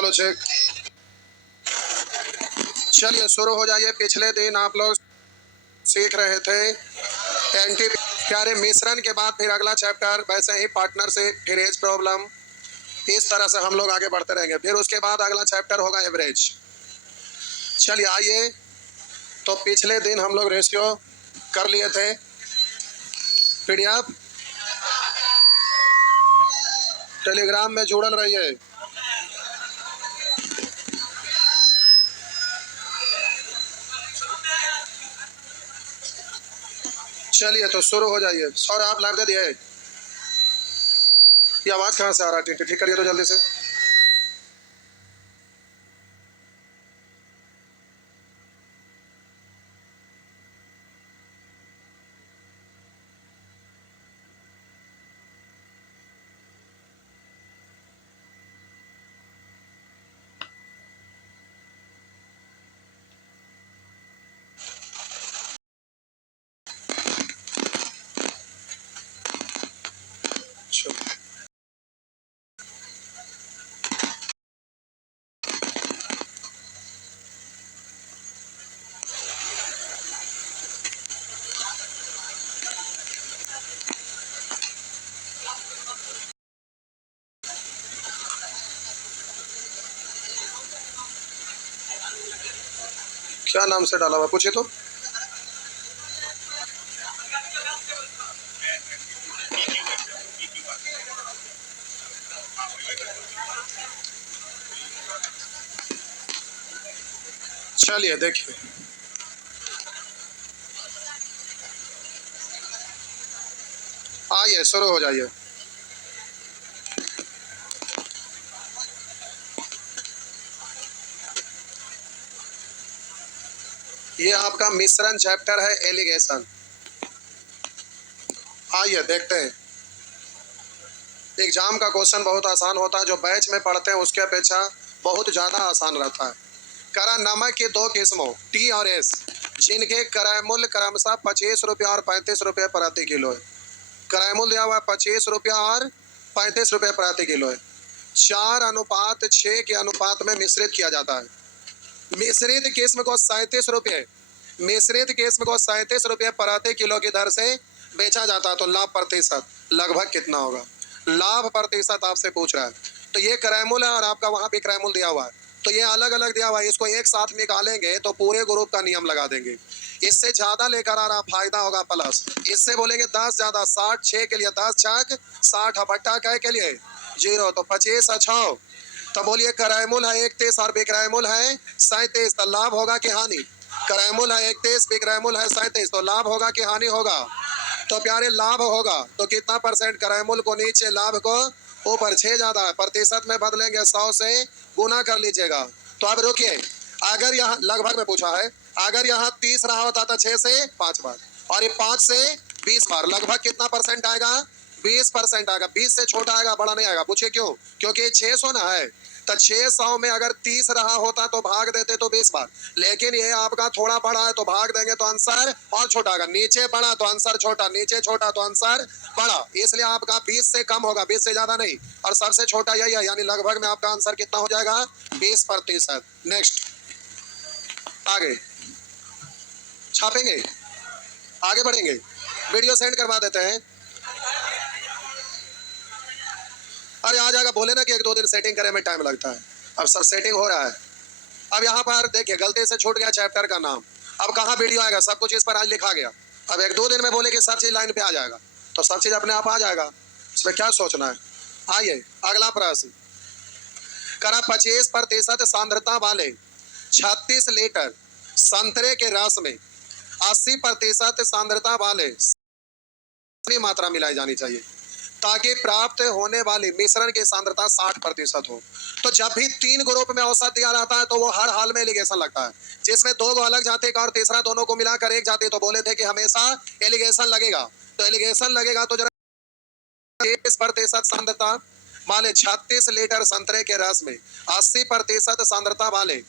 Hello check. चलिए शुरू हो जाइए। पिछले दिन आप लोग सीख रहे थे एंटी प्यारे मिश्रण के बाद फिर अगला चैप्टर, वैसे ही पार्टनर से फिर एज प्रॉब्लम, इस तरह से हम लोग आगे बढ़ते रहेंगे। फिर उसके बाद अगला चैप्टर होगा एवरेज। चलिए आइए, तो पिछले दिन हम लोग रेशियो कर लिए थे। पीडीएफ टेलीग्राम में जुड़ल रहिए। चलिए तो शुरू हो जाइए। सर आप लाइव दे दिए। ये आवाज कहाँ से आ रहा है? ठीक करिए तो जल्दी से। क्या नाम से डाला हुआ पूछिए तो। चलिए देखिए, आइए शुरू हो जाइए। ये आपका मिश्रण चैप्टर है, एलिगेशन। आइए देखते हैं। एग्जाम का क्वेश्चन बहुत आसान होता है, जो बैच में पढ़ते हैं उसके अपेक्षा बहुत ज़्यादा आसान रहता है। करा नमक की दो किस्मों टी और एस, जिनके क्रय मूल्य क्रमशः 25 रुपया और 35 रुपये प्रति किलो है। क्रय मूल्य दिया हुआ 25 रुपया और 35 रुपये प्रति किलो है। 4:6 के अनुपात में मिश्रित किया जाता है। मिश्रित किस्म को 37 रुपये प्रति किलो की दर से बेचा जाता है। तो लाभ प्रतिशत लगभग कितना होगा? लाभ प्रतिशत आपसे पूछ रहा है। तो ये क्रय मूल्य है और आपका वहां पे क्रय मूल्य दिया हुआ है, तो ये अलग अलग दिया हुआ है। इसको एक साथ निकालेंगे तो पूरे ग्रुप का नियम लगा देंगे। इससे ज्यादा लेकर आ रहा फायदा होगा प्लस। इससे बोलेंगे 10 ज्यादा 60, 6 के लिए 10 छक 60, बट्टा कै के लिए 0, तो 25 6। तो बोलिए क्रय मूल्य है 31 और विक्रय मूल्य है 37, तो लाभ होगा कि हानि? क्रय मूल्य है 31, विक्रय मूल्य है 37, तो लाभ होगा कि हानि होगा? तो प्यारे लाभ होगा। तो कितना परसेंट? क्रय मूल्य को नीचे, लाभ को ऊपर। 6 ज्यादा है, प्रतिशत में बदलेंगे, 100 से गुना कर लीजिएगा। तो अब रुकिए, अगर यहाँ लगभग में पूछा है, अगर यहाँ 30 रहा होता तो 6 से 5 बार और ये 5 से 20 बार, लगभग कितना परसेंट आएगा? 20% आएगा। 20 से छोटा आएगा, बड़ा नहीं आएगा। पूछिए क्यों? क्योंकि 600 ना है, तो 600 में अगर 30 रहा होता तो भाग देते तो 20 बार, लेकिन ये आपका थोड़ा बड़ा है तो भाग देंगे तो आंसर और छोटा आएगा। नीचे बड़ा तो आंसर छोटा, नीचे छोटा तो आंसर बड़ा, इसलिए आपका 20 से कम होगा, 20 से ज्यादा नहीं। और सबसे छोटा यही है, यानी लगभग में आपका आंसर कितना हो जाएगा? 20%। नेक्स्ट, आगे छापेंगे, आगे बढ़ेंगे, वीडियो सेंड करवा देते हैं। अरे आ जाएगा, बोले ना कि 1-2 दिन सेटिंग करने में टाइम लगता है। अब सर सेटिंग हो रहा है। अब यहाँ पर देखिए, गलती से छूट गया चैप्टर का नाम। अब कहाँ वीडियो आएगा? सब कुछ इस पर आज लिखा गया। अब 1-2 दिन में बोले कि सब चीज लाइन पे आ जाएगा, तो सब चीज अपने आप आ जाएगा, इसमें क्या सोचना है। आइए अगला प्रश्न। करा 25% सांद्रता वाले 36 लीटर संतरे के रस में 80% सांद्रता वाले मात्रा मिलाई जानी चाहिए, ताकि प्राप्त होने वाली मिश्रण की सांद्रता 60% हो। तो जब भी 3 ग्रुप में औसत दिया रहता है तो वो हर हाल में एलिगेशन लगता है। जिसमें 2 अलग जाति का और तीसरा दोनों को मिलाकर एक जाति, तो बोले थे कि हमेशा एलिगेशन लगेगा। तो एलिगेशन लगेगा तो जरा 30% सांद्रता वाले 36 लीटर संतरे के रस में 80% सांद्रता वाले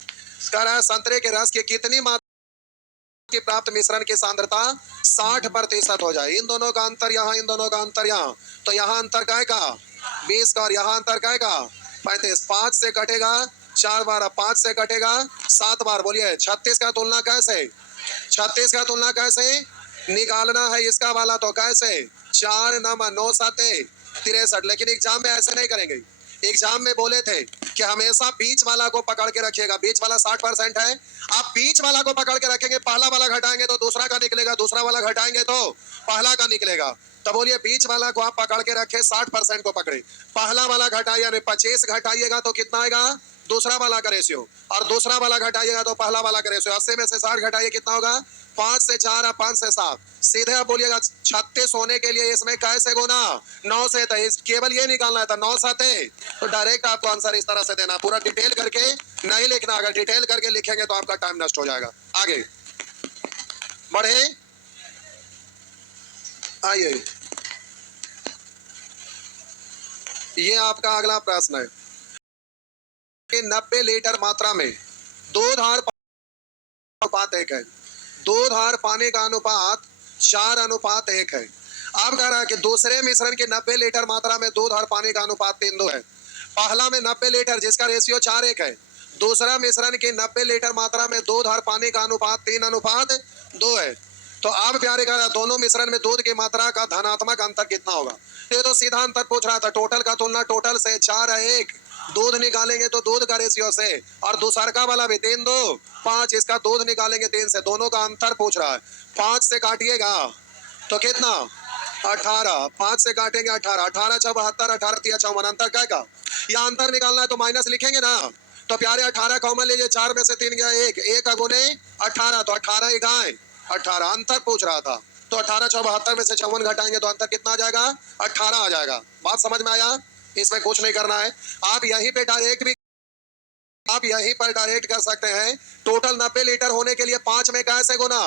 संतरे के रस की कितनी मात्रा की प्राप्त मिश्रण की सांद्रता 60% हो जाए। इन दोनों का अंतर यहाँ, इन दोनों का अंतर यहाँ, तो यहाँ अंतर काय का 20 का और यहाँ अंतर काय का 35। 5 से कटेगा 4 बार 5 से कटेगा 7 बार। बोलिए 36 का तुलना कैसे, 36 का तुलना कैसे निकालना है इसका वाला, तो कैसे 4 9 9 7 63। लेकिन एग्जाम में ऐसे नहीं करेंगे। एग्जाम में बोले थे कि हमेशा बीच वाला को पकड़ के रखिएगा। बीच वाला 60% है, आप बीच वाला को पकड़ के रखेंगे, पहला वाला घटाएंगे तो दूसरा का निकलेगा, दूसरा वाला घटाएंगे तो पहला का निकलेगा। तो बोलिए बीच वाला को आप पकड़ के रखे, 60% को पकड़े, पहला वाला घटाइए, यानी 25 घटाइएगा तो कितना आएगा, दूसरा वाला का रेशियो, और दूसरा वाला घटाइएगा तो पहला वाला का रेशियो। 80 में से 60 घटाइए, कितना होगा, 5 से 4 और 5 से 7। सीधे आप बोलिएगा 36 होने के लिए इसमें कैसे गुना, 9 से। तो केवल ये निकालना था 9 7, तो डायरेक्ट आपको आंसर इस तरह से देना, पूरा डिटेल करके नहीं लिखना। अगर डिटेल करके लिखेंगे तो आपका टाइम नष्ट हो जाएगा। आगे बढ़े, आइए ये आपका अगला प्रश्न है कि 90 लीटर मात्रा में दूध और अनुपात 1 है। दूध और पानी का अनुपात 4:1 है। आप कह रहा है कि दूसरे मिश्रण के 90 लीटर मात्रा में दूध और पानी का अनुपात 3:2 है। पहला में 90 लीटर जिसका रेशियो 4:1 है, दूसरा मिश्रण की 90 लीटर मात्रा में दूध और पानी का अनुपात 3:2 है। तो आप प्यारे कह रहा है दोनों मिश्रण में दूध की मात्रा का धनात्मक अंतर कितना होगा। ये तो सीधा अंतर पूछ रहा था, टोटल का तुलना टोटल से, 4:1 दूध निकालेंगे तो दूध का रेशियो से, और दूसरा का वाला भी 3:2 5, इसका दूध निकालेंगे 3 से, दोनों का अंतर पूछ रहा है। 5 से काटिएगा तो कितना, 18, 5 से काटेंगे 18, 18 6 72, 18 3 54, अंतर क्या का, या अंतर निकालना है तो माइनस लिखेंगे ना। तो प्यारे 18 कॉमन लीजिए, 4 में से 3 गया 1, 1 अगुने 18, तो 18 इकाएं 18, अंतर पूछ रहा था। तो 18 6 72 में से 54 घटाएंगे तो अंतर कितना आ जाएगा, 18 आ जाएगा। बात समझ में आया, इसमें कुछ नहीं करना है। आप यहीं पे डायरेक्ट भी, आप यहीं पर डायरेक्ट कर सकते हैं। टोटल 90 लीटर होने के लिए 5 में कैसे गुना,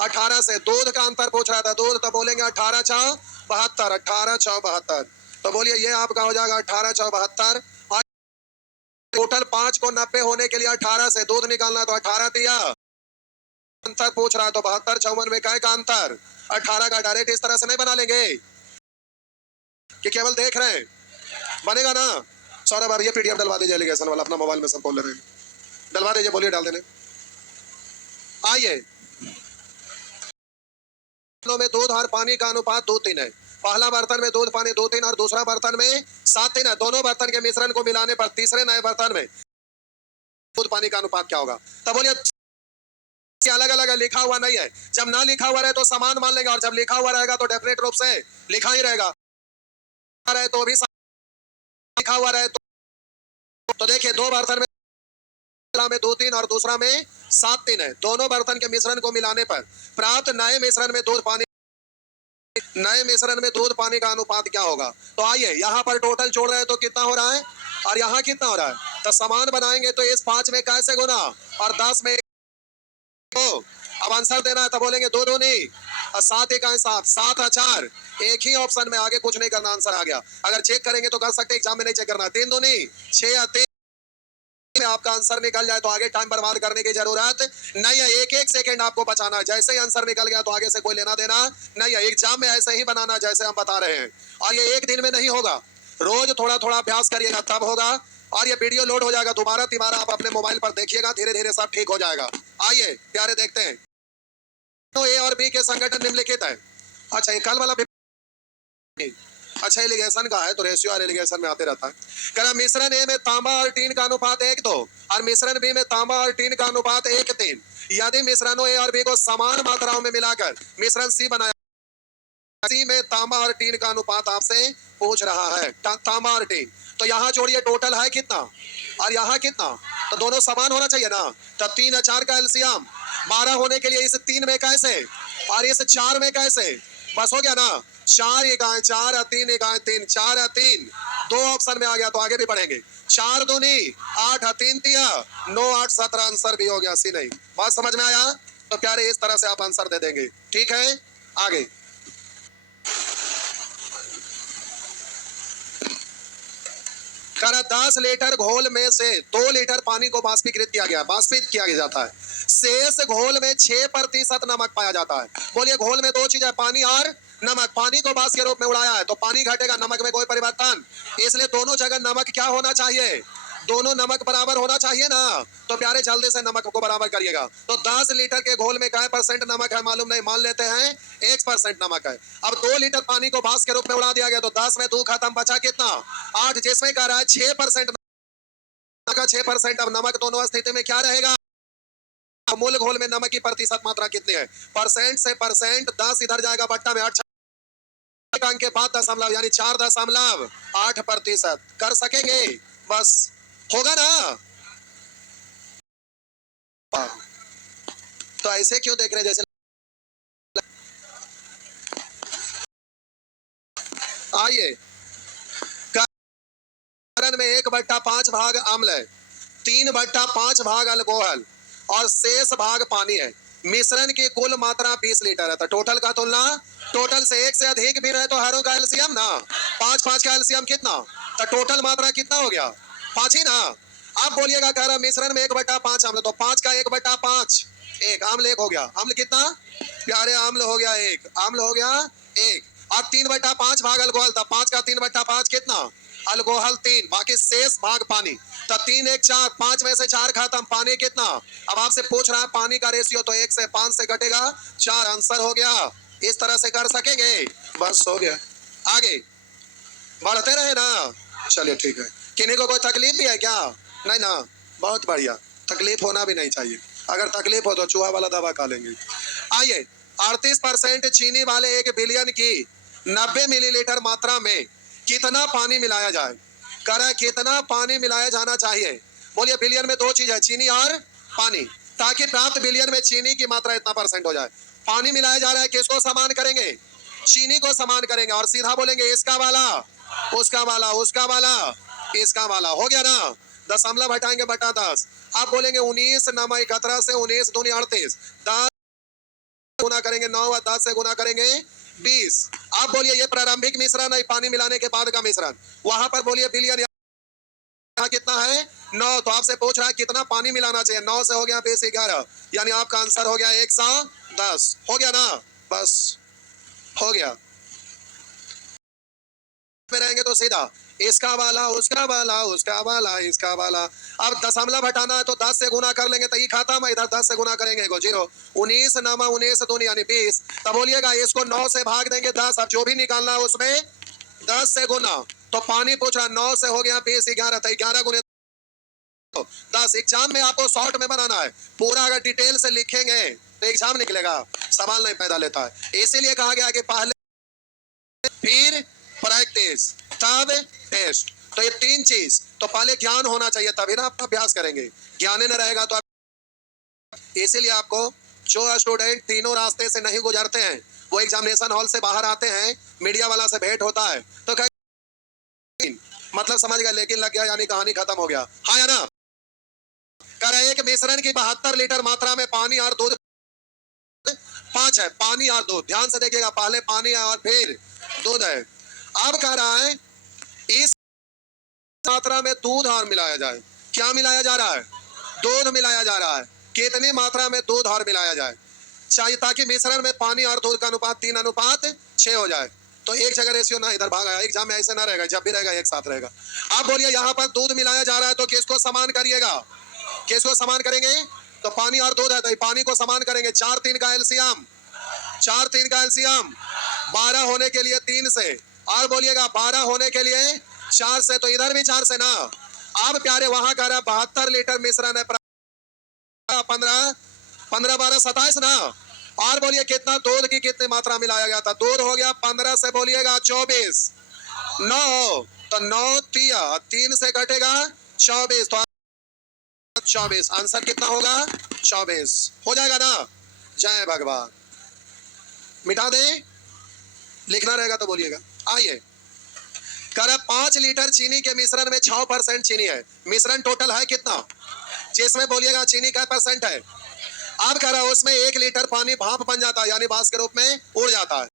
18 से। दूध का अंतर पूछ रहा था, दूध, तो बोलेंगे 18 6 72, 18 6 72, तो बोलिए ये आपका हो जाएगा 18 6 72। टोटल 5 को 90 होने के लिए 18 से दूध निकालना, तो 18 दिया, अंतर पूछ रहा है तो 72 54 में क्या का अंतर, 18 का। डायरेक्ट इस तरह से नहीं बना लेंगे कि केवल देख रहे हैं, बनेगा ना। सौरभ अब ये पीडीएफ डलवा दीजिए एलिगेशन वाला, अपना मोबाइल में सब खोल रहे हैं, डलवा दीजिए, बोलिए डाल देने। आइए में दूध और पानी का अनुपात 2:3 है। पहला बर्तन में दूध पानी 2:3 और दूसरा बर्तन में 7:3 है। दोनों बर्तन के मिश्रण को मिलाने पर तीसरे नए बर्तन में दूध पानी का अनुपात क्या होगा। तब बोलिए अलग अलग लिखा हुआ नहीं है, जब ना लिखा हुआ रहे तो समान मान लेंगे, और जब लिखा हुआ रहेगा तो डेफिनेट रूप से लिखा ही रहेगा, रहे तो भी लिखा हुआ रहे तो देखिए दो बर्तन में 2:3 और दूसरा में 7:3 है। दोनों बर्तन के मिश्रण को मिलाने पर प्राप्त नए मिश्रण में दूध पानी, नए मिश्रण में दूध पानी का अनुपात क्या होगा। तो आइए यहाँ पर टोटल जोड़ रहे हैं तो कितना हो रहा है, और यहाँ कितना हो रहा है, तो समान बनाएंगे तो इस 5 में कैसे गुना, और 10 में तो अब आंसर देना है, तो बोलेंगे 2 दूनी और 7 1 7, 7 4, एक ही ऑप्शन में, आगे कुछ नहीं करना, आंसर आ गया। अगर चेक करेंगे तो कर सकते, एग्जाम में नहीं चेक करना। 3 दूनी 6 या 3 में आपका आंसर निकल जाए तो आगे टाइम बर्बाद करने की जरूरत नहीं है। एक एक सेकंड आपको बचाना है, जैसे ही आंसर निकल गया तो आगे से कोई लेना देना नहीं है। एग्जाम में ऐसे ही बनाना जैसे हम बता रहे हैं, और ये एक दिन में नहीं होगा, रोज थोड़ा थोड़ा अभ्यास करिएगा तब होगा। और ये वीडियो लोड हो जाएगा दोबारा तिबारा, आप अपने मोबाइल पर देखिएगा, धीरे धीरे सब ठीक हो जाएगा। आइए प्यारे देखते हैं, तो ए और बी के संगठन निम्नलिखित है। अच्छा ये कल वाला, अच्छा एलिगेशन का है तो रेशियो और एलिगेशन में आते रहता है। कह मिश्रण ए में तांबा और टीन का अनुपात 1:2 और मिश्रण बी में तांबा और टीन का अनुपात 1:3। यदि मिश्रणों ए और बी को समान मात्राओं में मिलाकर मिश्रण सी बनाया, सी में तांबा और टीन का अनुपात आपसे पूछ रहा है, तांबा और टीन। तो यहाँ जोड़िए टोटल है कितना और यहाँ कितना, तो दोनों समान होना चाहिए ना। तो 3 और 4 का एलसीएम 12 होने के लिए इस 3 में कैसे और इस 4 में कैसे, बस हो गया ना। 4 इकाएं 4 और 3 इकाएं 3, 4 और 3 दो ऑप्शन में आ गया, तो आगे भी पढ़ेंगे। 4 दूनी 8 और 3 दिया 9 8 17, आंसर भी हो गया सी नहीं। बात समझ में आया, तो प्यारे इस तरह से आप आंसर दे देंगे, ठीक है। आगे कर 10 लीटर घोल में से 2 लीटर पानी को वाष्पीकृत किया गया, वाष्पित किया जाता है। शेष घोल में 6% नमक पाया जाता है। बोलिए घोल में 2 चीज है, पानी और नमक। पानी को वाष्प के रूप में उड़ाया है तो पानी घटेगा, नमक में कोई परिवर्तन, इसलिए दोनों जगह नमक क्या होना चाहिए, दोनों नमक बराबर होना चाहिए ना। तो प्यारे जल्दी से नमक को बराबर करिएगा। तो 10 लीटर के घोल में क्या % नमक है मालूम नहीं, मान लेते हैं 1% नमक है। अब 2 लीटर पानी को भास के रूप में उड़ा दिया गया, तो 10 में 2 खत्म, बचा कितना 8, जिसमें कह रहा है 6% का 6%। अब नमक दोनों स्थिति में क्या रहेगा, मूल घोल में नमक की प्रतिशत मात्रा कितनी है, परसेंट से परसेंट 10 इधर जाएगा बट्टा में 8 अंक के बाद दशमलव यानी 4.8% कर सकेंगे, बस होगा ना। तो ऐसे क्यों देख रहे हैं, जैसे आइए कारण में 1/5 भाग अम्ल है, 3/5 भाग अल्कोहल और शेष भाग पानी है। मिश्रण की कुल मात्रा 20 लीटर है। तो टोटल का तुलना, टोटल से एक से अधिक भी रहे तो हरों का एलसीएम ना, 5 का एलसीएम कितना, तो टोटल मात्रा कितना हो गया 5 ही ना। अब बोलिएगा कह रहा मिश्रण में 1/5 अम्ल, तो 5 का 1/5 एक, अम्ल 1 हो गया, अम्ल कितना प्यारे, अम्ल हो गया 1, अम्ल हो गया 1। अब 3/5 भाग अल्कोहल था, 5 का 3/5 कितना, अल्कोहल 3, बाकी शेष भाग पानी। तो 3 1 4, 5 में से 4 खत्म, पानी कितना। अब आपसे पूछ रहा है पानी का रेशियो, तो 1 से 5 से घटेगा 4, आंसर हो गया। इस तरह से कर सकेंगे, बस हो गया, आगे बढ़ते रहे ना। चलिए ठीक है, किन्हीं को कोई तकलीफ भी है क्या, नहीं ना, बहुत बढ़िया, तकलीफ होना भी नहीं चाहिए, अगर तकलीफ हो तो चूहा वाला दवा खा लेंगे। आइए 38% चीनी वाले 1 बिलियन की 90 मिलीलीटर मात्रा में कितना पानी मिलाया जाए, करा कितना पानी मिलाया जाना चाहिए। बोलिए बिलियन में 2 चीज है, चीनी और पानी, ताकि प्राप्त बिलियन में चीनी की मात्रा इतना % हो जाए। पानी मिलाया जा रहा है, किसको समान करेंगे, चीनी को समान करेंगे और सीधा बोलेंगे इसका वाला, उसका वाला, उसका वाला, इसका वाला, हो गया ना। दशमलव हटाएंगे बटा 10, आप बोलेंगे 19 नमा 11 से 19 दूनी 38, 10 गुना करेंगे 9 और 10 से गुना करेंगे 20। आप बोलिए ये प्रारंभिक मिश्रण है, पानी मिलाने के बाद का मिश्रण, वहां पर बोलिए बिलियन कितना है 9, तो आपसे पूछ रहा है कितना पानी मिलाना चाहिए, 9 से हो गया 20 11, यानी आपका आंसर हो गया 110, हो गया ना, बस हो गया। में रहेंगे तो सीधा इसका वाला, उसका वाला, उसका वाला, इसका वाला। अब दशमलव हटाना है तो 10 से गुना कर लेंगे, तो ये खत्म है, इधर 10 से गुना करेंगे 0, 19 नमा 19 दूनी यानी 20। तब बोलिएगा इसको 9 से भाग देंगे 10, अब जो भी निकालना है उसमें 10 से गुना। तो पानी पूछ रहा 9 से हो गया 20 11, तो 11 गुने 10। एग्जाम में आपको शॉर्ट में बनाना है, पूरा अगर डिटेल से लिखेंगे तो एग्जाम निकलेगा, सवाल नहीं पैदा लेता है। इसीलिए कहा गया कि पहले फिर प्रैक्टिस तब टेस्ट, तो ये 3 चीज, तो पहले ज्ञान होना चाहिए तभी ना आप अभ्यास करेंगे, ज्ञान न रहेगा तो इसीलिए आपको जो स्टूडेंट तीनों रास्ते से नहीं गुजरते हैं वो एग्जामिनेशन हॉल से बाहर आते हैं, मीडिया वाला से भेंट होता है तो मतलब समझ गए, लेकिन लग गया यानी कहानी खत्म हो गया, हाँ या ना। कर एक मिश्रण की 72 लीटर मात्रा में पानी और दूध 5 है, पानी और दूध, ध्यान से देखिएगा, पहले पानी है और फिर दूध है। अब कह रहा है इस मात्रा में दूध और मिलाया जाए, क्या मिलाया जा रहा है, दूध मिलाया जा रहा है, कितनी मात्रा में दूध और मिलाया जाए चाहिए, ताकि मिश्रण में पानी और दूध का अनुपात 3:6 हो जाए। तो एक जगह रेशियो ना इधर भाग आया, एग्जाम में ऐसे ना रहेगा, जब भी रहेगा एक साथ रहेगा। आप बोलिए यहाँ पर दूध मिलाया जा रहा है तो किसको समान करिएगा, किसको समान करेंगे, तो पानी और दूध है तो पानी को समान करेंगे, 4 3 का एलसीएम, 4 3 का एलसीएम, 12 होने के लिए 3 से, और बोलिएगा 12 होने के लिए 4 से, तो इधर भी 4 से ना। अब प्यारे वहां कह रहा है 72 लीटर मिश्रण है, 15 15 12 27 ना। और बोलिए कितना दूध की कितनी मात्रा मिलाया गया था, दूध हो गया 15 से बोलिएगा 24, 9 तो 9 तिया 3 से घटेगा 24, तो 24 आंसर कितना होगा 24 हो जाएगा ना। जय भगवान, मिटा दे, लिखना रहेगा तो बोलिएगा। आइए कर 5 लीटर चीनी के मिश्रण में 6% चीनी है, मिश्रण टोटल है कितना, जिसमें बोलिएगा चीनी का % है। अब कह रहा उसमें 1 लीटर पानी भाप बन जाता है, यानी बास के रूप में उड़ जाता है,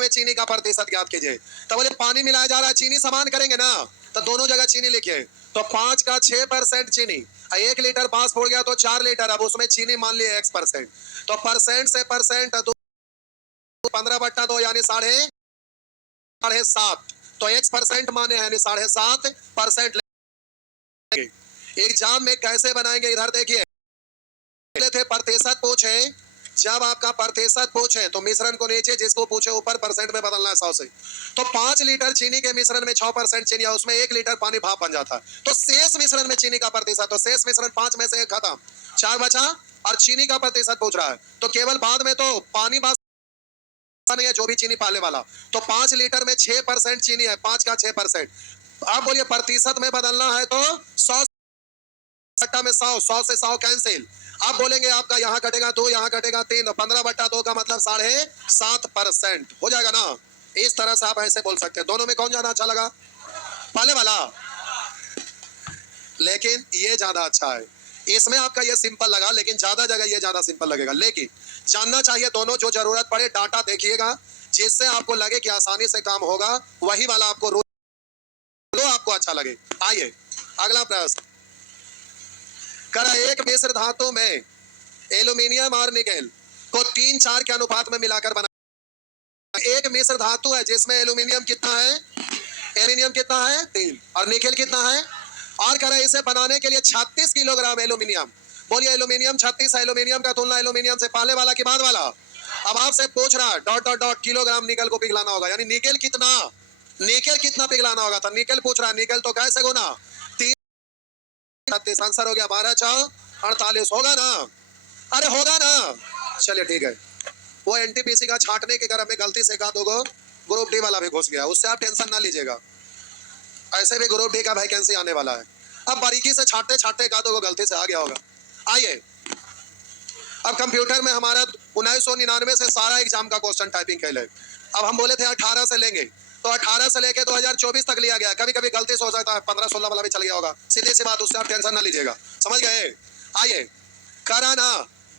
में चीनी का प्रतिशत ज्ञात कीजिए। तो बोले पानी मिलाया जा रहा है, चीनी समान करेंगे ना, तो दोनों जगह चीनी लिखिए, तो 5 का 6% चीनी, 1 लीटर बास फोड़ गया तो 4 लीटर, अब उसमें चीनी मान लिए x%, तो परसेंट से परसेंट 15/2 यानी 7.5, तो x% माने यानी 7.5%। एग्जाम में कैसे बनाएंगे, इधर देखिए थे प्रतिशत पूछे, जब आपका प्रतिशत पूछे तो मिश्रण को नीचे, जिसको पूछे ऊपर परसेंट में बदलना है 100 से। तो 5 लीटर चीनी के मिश्रण में 6% चीनी है, उसमें 1 लीटर पानी भाप बन जाता है। तो शेष मिश्रण में चीनी का प्रतिशत, तो शेष मिश्रण 5 में से 1 खत्म, 4 बचा, और चीनी का प्रतिशत पूछ रहा है। तो केवल बाद में तो पानी नहीं है, जो भी चीनी पाले वाला। तो 5 लीटर में 6% चीनी है, 5 का 6%। आप बोलिए प्रतिशत में बदलना है तो 100 में 100 से 100 कैंसिल। आप बोलेंगे आपका यहाँ कटेगा 2, यहाँ कटेगा 3, 15/2 का मतलब 7.5% हो जाएगा ना। इस तरह से आप ऐसे बोल सकते हैं। दोनों में कौन ज्यादा अच्छा लगा? पाले वाला, लेकिन ये ज्यादा अच्छा है। इसमें आपका ये सिंपल लगा, लेकिन ज्यादा जगह ये ज्यादा सिंपल लगेगा। लेकिन जानना चाहिए दोनों, जो जरूरत पड़े डाटा देखिएगा, जिससे आपको लगे कि आसानी से काम होगा, वही वाला आपको आपको अच्छा लगे। आइए अगला प्रश्न करा। एक मिश्र धातु में एल्यूमिनियम और निकेल को 3:4 के अनुपात में मिलाकर बना। एक मिश्र धातु है जिसमें एल्यूमिनियम कितना है, एल्यूमिनियम कितना है 3, और निकेल कितना है, और कह रहा है इसे बनाने के लिए 36 किलोग्राम एल्यूमिनियम। बोलिए एल्यूमिनियम 36 है, एल्यूमिनियम का तुलना एल्यूमिनियम से पहले वाला कि बाद वाला। अब आपसे पूछ रहा है डॉट डॉट डॉट किलोग्राम निकल को पिघलाना होगा, यानी निकेल कितना, निकेल कितना पिघलाना होगा। तो निकेल पूछ रहा है, निकेल तो कैसे गुना 3, आंसर हो गया 12×4 = 48 होगा ना, अरे होगा ना। चलिए ठीक है। वो एनटीपीसी का छांटने के क्रम में गलती से का दोगो ग्रुप डी वाला भी घुस गया, उससे आप टेंशन ना लीजिएगा, ऐसे भी ग्रुप डी का वैकेंसी आने वाला है। अब बारीकी से छांटते छांटते का दोगो गलती से आ गया होगा। आइए अब कंप्यूटर में हमारा 1999 से सारा एग्जाम का क्वेश्चन टाइपिंग खेल है। अब हम बोले थे 18 से लेंगे, तो 18 से लेके 2024 तक लिया गया। कभी कभी गलती से हो सकता है 15-16 वाला भी चल गया होगा, सीधी सी बात, उससे आप टेंशन ना लीजिएगा, समझ गए। आइए कराना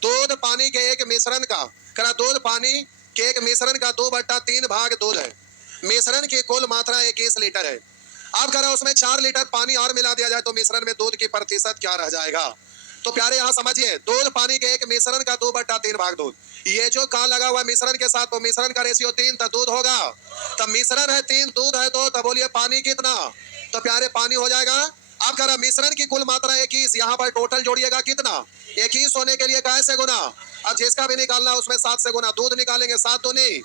दूध पानी के एक मिश्रण का, करा दूध पानी के एक मिश्रण का 2/3 भाग दूध है। मिश्रण की कुल मात्रा 21 लीटर है। अब करा उसमें 4 लीटर पानी और मिला दिया जाए तो मिश्रण में दूध की प्रतिशत क्या रह जाएगा। तो प्यारे यहाँ समझिए, दूध पानी के एक मिश्रण का 2/3 भाग दूध, ये जो का लगा हुआ मिश्रण के साथ, तो मिश्रण का रेशियो 3, तो दूध होगा। तब मिश्रण है 3, दूध है 2, तब बोलिए पानी कितना, तो प्यारे पानी हो जाएगा। अब करा मिश्रण की कुल मात्रा 21, यहाँ पर टोटल जोड़िएगा कितना, 21 होने के लिए कैसे गुना, अब जिसका भी निकालना है उसमें 7 से गुना, दूध निकालेंगे 7 दूनी,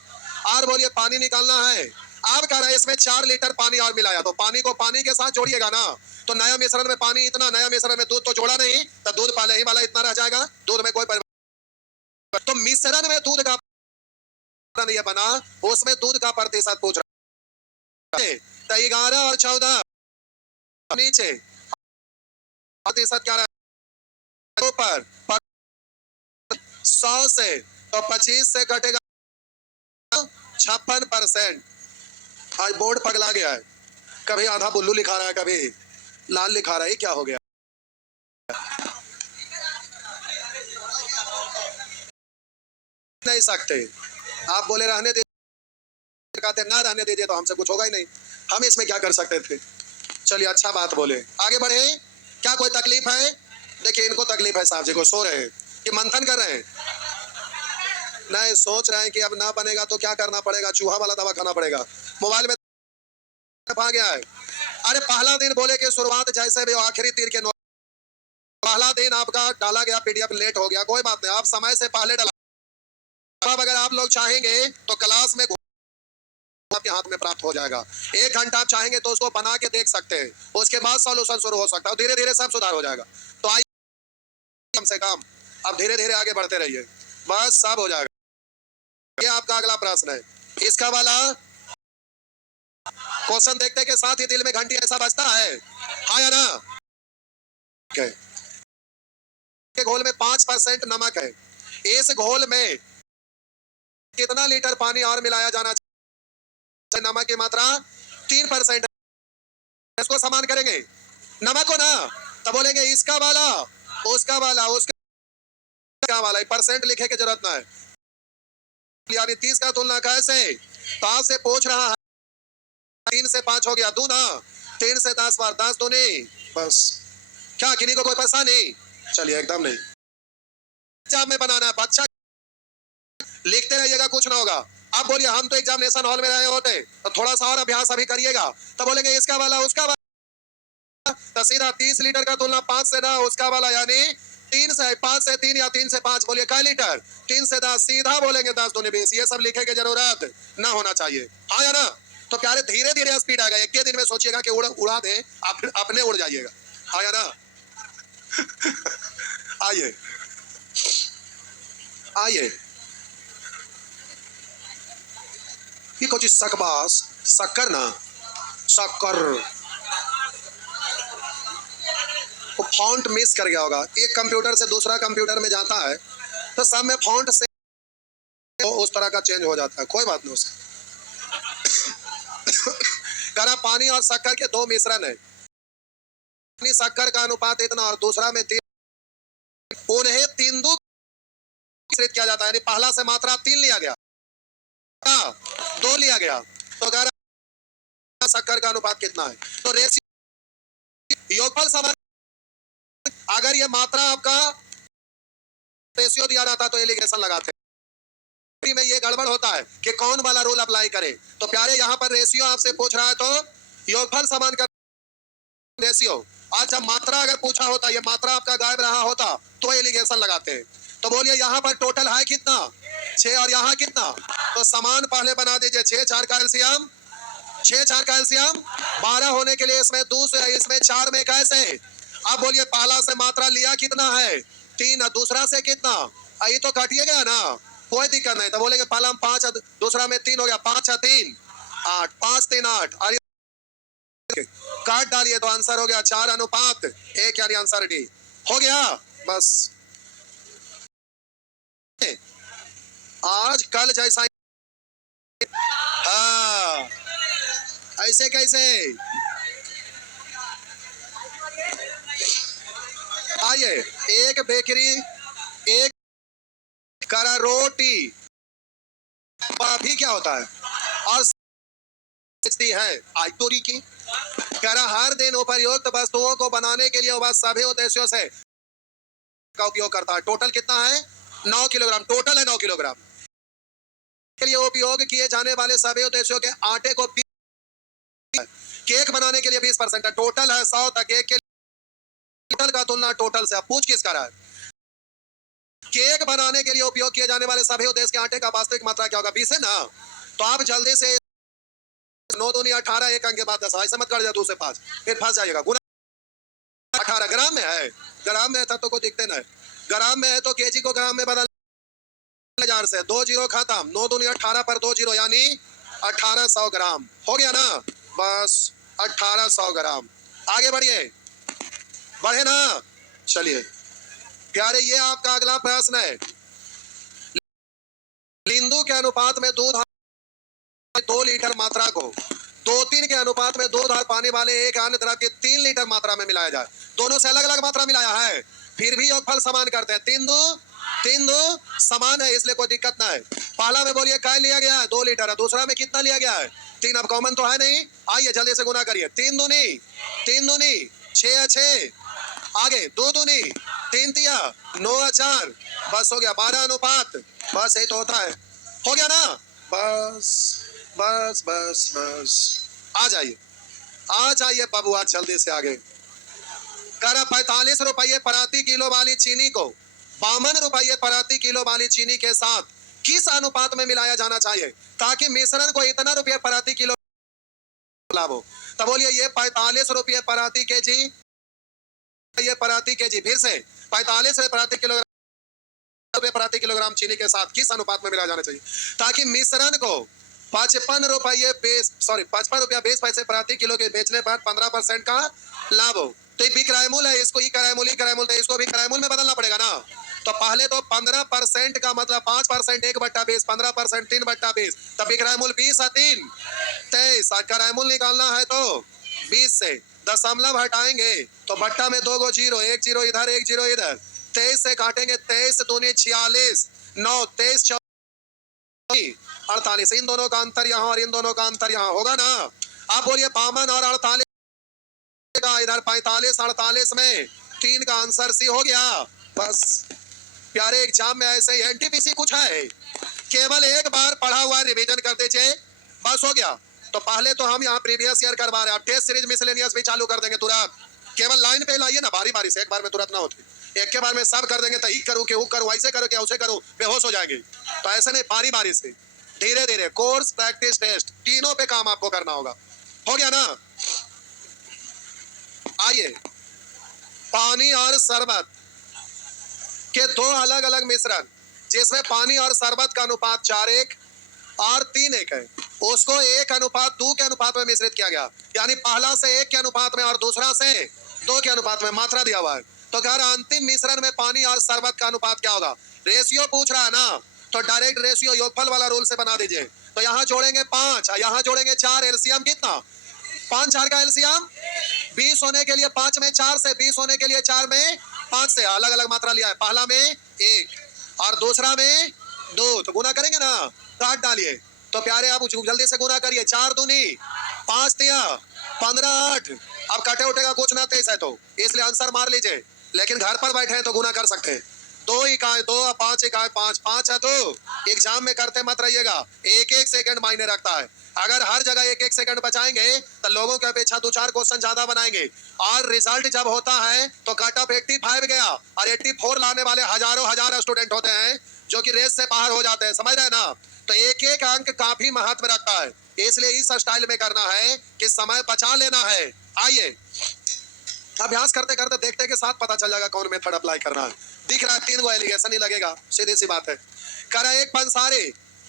और बोलिए पानी निकालना है। अब कह रहा है इसमें 4 लीटर पानी और मिलाया, तो पानी को पानी के साथ जोड़िएगा ना। तो नया मिश्रण में पानी इतना, नया मिश्रण में दूध तो जोड़ा नहीं, तो दूध पहले ही वाला इतना रह जाएगा, दूध में कोई परिवर्तन। तो मिश्रण में दूध का नहीं बना, उसमें दूध का प्रतिशत पूछ रहा है। तो 11 और 14 नीचे प्रतिशत क्या रहा ऊपर, 100 से तो 25 से घटेगा 56%। आज बोर्ड पगला गया है, कभी आधा बुल्लू लिखा रहा है, कभी लाल लिखा रहा है, क्या हो गया। नहीं सकते आप, बोले रहने दे, कहते ना रहने दीजिए तो हमसे कुछ होगा ही नहीं, हम इसमें क्या कर सकते थे। चलिए अच्छा बात बोले, आगे बढ़े। क्या कोई तकलीफ है? देखिए इनको तकलीफ है, साहब जी को सो रहे हैं कि मंथन कर रहे हैं, नहीं सोच रहे हैं कि अब ना बनेगा तो क्या करना पड़ेगा, चूहा वाला दवा खाना पड़ेगा। मोबाइल में आ गया है। अरे पहला दिन बोले कि शुरुआत जैसे भी आखिरी तीर के पहला दिन आपका डाला गया पीडीएफ लेट हो गया, कोई बात नहीं, आप समय से पहले डाला। अब अगर आप लोग चाहेंगे तो क्लास में आपके हाथ में प्राप्त हो जाएगा। 1 घंटा आप चाहेंगे तो उसको बना के देख सकते हैं, उसके बाद सॉल्यूशन शुरू हो सकता है, धीरे धीरे सब सुधार हो जाएगा। तो आइए कम से कम अब धीरे धीरे आगे बढ़ते रहिए, बस सब हो जाएगा। ये आपका अगला प्रश्न है, इसका वाला क्वेश्चन देखते के साथ ही दिल में घंटी ऐसा बजता है, हाँ या ना। के घोल में 5% नमक है, इस घोल में कितना लीटर पानी और मिलाया जाना चाहिए। नमक की मात्रा 3%, इसको समान करेंगे नमक को ना, तब बोलेंगे इसका वाला उसका वाला उसका वाला, परसेंट लिखे की जरूरत ना है, यानी 30 का तुलना कैसे, तो आपसे पूछ रहा है 3 से 5 हो गया दूना, 3 से 10 बार 10 दूनी, बस क्या किन्हीं को कोई परेशानी। चलिए एकदम नहीं, एग्जाम में बनाना है, बच्चा लिखते रहिएगा कुछ ना होगा। आप बोलिए हम तो एग्जामिनेशन हॉल में रहे होते, तो थोड़ा सा और अभ्यास अभी करिएगा, तो बोलेंगे इसका वाला उसका वाला, तो सीधा 30 लीटर का तुलना 5 से ना उसका वाला यानी 3 से 5 से 3 या 3 से 5 बोलिए क्या लीटर 3 से 10 सीधा बोलेंगे 10 दूनी 20 ये सब लिखे की जरूरत ना होना चाहिए। हाँ या ना? तो प्यारे धीरे धीरे स्पीड आएगा, एक के दिन में सोचिएगा कि उड़ा दे अपने उड़ जाइएगा। हाँ या ना? आइए आइए ये कुछ सकबास शक्कर ना शक्कर वो फॉन्ट मिस कर गया होगा, एक कंप्यूटर से दूसरा कंप्यूटर में जाता है तो सब में फॉन्ट से तो उस तरह का चेंज हो जाता है, कोई बात नहीं उससे। करा पानी और शक्कर के दो मिश्रण है, पानी शक्कर का अनुपात इतना और दूसरा में 3, उन्हें 3 दो मिश्रित किया जाता है, यानी पहला से मात्रा 3 लिया गया 2 लिया गया तो करा शक्कर का अनुपात कितना है। तो रेशियो योगफल समान, अगर ये मात्रा आपका रेशियो दिया जाता तो एलिगेशन लगाते में ये गड़बड़ होता है कि कौन वाला रूल अप्लाई करे। तो प्यारे यहाँ पर रेशियो आपसे पूछ रहा है तो योगफल समान कर रेशियो। आज जब मात्रा अगर पूछा होता ये मात्रा आपका गायब रहा होता तो एलिगेशन लगाते हैं। तो बोलिए यहाँ पर टोटल है कितना 6 और यहाँ कितना, तो समान पहले बना दीजिए 6 4 का एलसीएम 6 4 का एलसीएम 12 होने के लिए इसमें 2 से इसमें 4 में कैसे। अब बोलिए पहला से मात्रा लिया कितना है 3 और दूसरा से कितना, ये तो काटिए गया ना कोई दिक्कत नहीं। तो बोलेंगे पहला में 5 दूसरा में 3 हो गया 5 और 3 8 5 3 8 और काट डालिए तो आंसर हो गया 4 अनुपात 1 यानी आंसर डी हो गया। बस आज कल जैसा हाँ ऐसे कैसे। आइए एक बेकरी एक करा रोटी भी क्या होता है और है आइटोरी की करा हर दिन उपयुक्त वस्तुओं को बनाने के लिए वह सभी उद्देश्यों से का उपयोग करता है। टोटल कितना है 9 किलोग्राम, टोटल है 9 किलोग्राम के लिए उपयोग किए जाने वाले सभी उद्देश्यों के आटे को केक बनाने के लिए 20% है, टोटल है 100 तक केक के टोटल का तुलना टोटल से। अब पूछ किस करा है केक बनाने के लिए उपयोग किए जाने वाले सभी उद्देश्य के आटे का वास्तविक मात्रा क्या होगा 20 है ना। तो आप जल्दी से 9 दूनी 18 एक अंक के बाद 10 ऐसे मत कर दिया 2 से 5 फिर फंस जाइएगा। गुना 18 ग्राम में है, ग्राम में है तो कोई दिखते ना है, ग्राम में है तो केजी को ग्राम में बदल 1000 से 2 जीरो खत्म 9 दूनी 18 पर 2 जीरो यानी 1800 ग्राम हो गया ना। बस 1800 ग्राम आगे बढ़िए बढ़े ना। चलिए प्यारे ये आपका अगला प्रश्न है, नींबू के अनुपात में दूध 2 लीटर मात्रा को 2-3 के अनुपात में दूध और पानी वाले एक अन्य द्रव के 3 लीटर मात्रा में मिलाया जाए। दोनों से अलग अलग मात्रा मिलाया है फिर भी योगफल समान करते हैं, 3 दो समान है इसलिए कोई दिक्कत ना है। पहला में बोलिए क्या लिया गया है 2 लीटर है, दूसरा में कितना लिया गया है 3, अब कॉमन तो है नहीं। आइए जल्दी से गुना करिए 3 दूनी 6 6 आगे 2 दूनी 3 तिया 9 4 बस हो गया 12 अनुपात, बस यही तो होता है हो गया ना। बस बस बस बस आ जाइए बबुआ जल्दी से आगे। करा 45 रुपये प्रति किलो वाली चीनी को 52 रुपये प्रति किलो वाली चीनी के साथ किस अनुपात में मिलाया जाना चाहिए ताकि मिश्रण को इतना रुपये प्रति किलो लाभ हो। तो बोलिए ये 45 रुपये प्रति केजी, ये प्रति केजी फिर से 45 प्रति किलोग्राम प्रति किलोग्राम चीनी के साथ किस अनुपात में मिलाया जाना चाहिए ताकि मिश्रण को 55 रुपये 55 रुपया 20 पैसे प्रति किलो के बेचने पर 15% का लाभ हो। तो ये क्राइमूल है, इसको ही क्राइमूल तो इसको भी क्राइमूल में बदलना पड़ेगा ना। तो पहले तो 15% का मतलब 5% 1/20 15% 3/20 तब क्राइमूल 20 है 3 23 क्राइमूल निकालना है तो 20 से दशमलव हटाएंगे तो बट्टा में 2 जीरो 1 जीरो इधर 1 जीरो इधर 23 से काटेंगे 23 दूनी 46 9 23 48 इन दोनों का अंतर यहाँ और इन दोनों का अंतर यहाँ होगा ना। आप बोलिए 52 और 48 का इधर 45 48 में 3 का आंसर सी हो गया। बस प्यारे एग्जाम में ऐसे ही एनटीपीसी कुछ है केवल एक बार पढ़ा हुआ रिवीजन कर दीजिए बस हो गया। तो पहले तो हम यहाँ प्रीवियस ईयर करवा रहे हैं, टेस्ट सीरीज मिसलेनियस भी चालू कर देंगे तुरंत। केवल लाइन पे लाइए ना, बारी बारी से, एक बार में तुरंत ना होती। एक के बार में सब कर देंगे तो ही करूँ कि वो करूँ, ऐसे करो क्या उसे करूँ, बेहोश हो जाएंगे। तो ऐसे नहीं, बारी बारी से, धीरे धीरे, कोर्स, प्रैक्टिस, टेस्ट, तीनों पे काम आपको करना होगा। हो गया ना? आइए, पानी और शरबत के दो अलग अलग मिश्रण, जिसमें पानी और शरबत का अनुपात 4:1 और 3:1 है, उसको 1:2 के अनुपात में मिश्रित किया गया। यानी पहला से 1 के अनुपात में और दूसरा से 2 के अनुपात में मात्रा दिया हुआ है। तो कह रहा अंतिम मिश्रण में पानी और शरबत का अनुपात क्या होगा? रेशियो पूछ रहा है ना, तो डायरेक्ट रेशियो योगफल वाला रूल से बना दीजिए। तो यहाँ जोड़ेंगे 5, यहाँ जोड़ेंगे 4, एलसीएम कितना? 5 4 का एलसीएम 20 होने के लिए 5 में 4 से, 20 होने के लिए 4 में 5 से, अलग अलग मात्रा लिया है। पहला में 1 और दूसरा में 2, तो गुना करेंगे ना, काट डालिए। तो प्यारे आप जल्दी से गुना करिए, 4 दूनी 5 तिया 15 8। अब कटे उठेगा कुछ ना 23 है, तो इसलिए आंसर मार लीजिए। लेकिन घर पर बैठे हैं तो गुना कर सकते हैं। 2 इकाई 2 और 5 इकाई 5, 5 है 2। एग्जाम में करते मत रहिएगा, एक एक सेकंड मायने रखता है। अगर हर जगह एक एक सेकंड बचाएंगे तो लोगों की अपेक्षा 2-4 क्वेश्चन ज्यादा बनाएंगे, और रिजल्ट जब होता है तो कट ऑफ 85 गया और 84 लाने वाले हजारों हजार स्टूडेंट होते हैं जो कि रेस से बाहर हो जाते हैं। समझ रहे हैं ना? तो एक एक अंक काफी महत्व रखता है, इसलिए इस स्टाइल में करना है कि समय बचा लेना है। आइए, अभ्यास करते करते देखते के साथ पता चल जाएगा कौन मेथड अप्लाई करना है। दिख रहा है 3 गो एलिगेशन ही लगेगा, सीधी सी बात है। करा एक पंसारे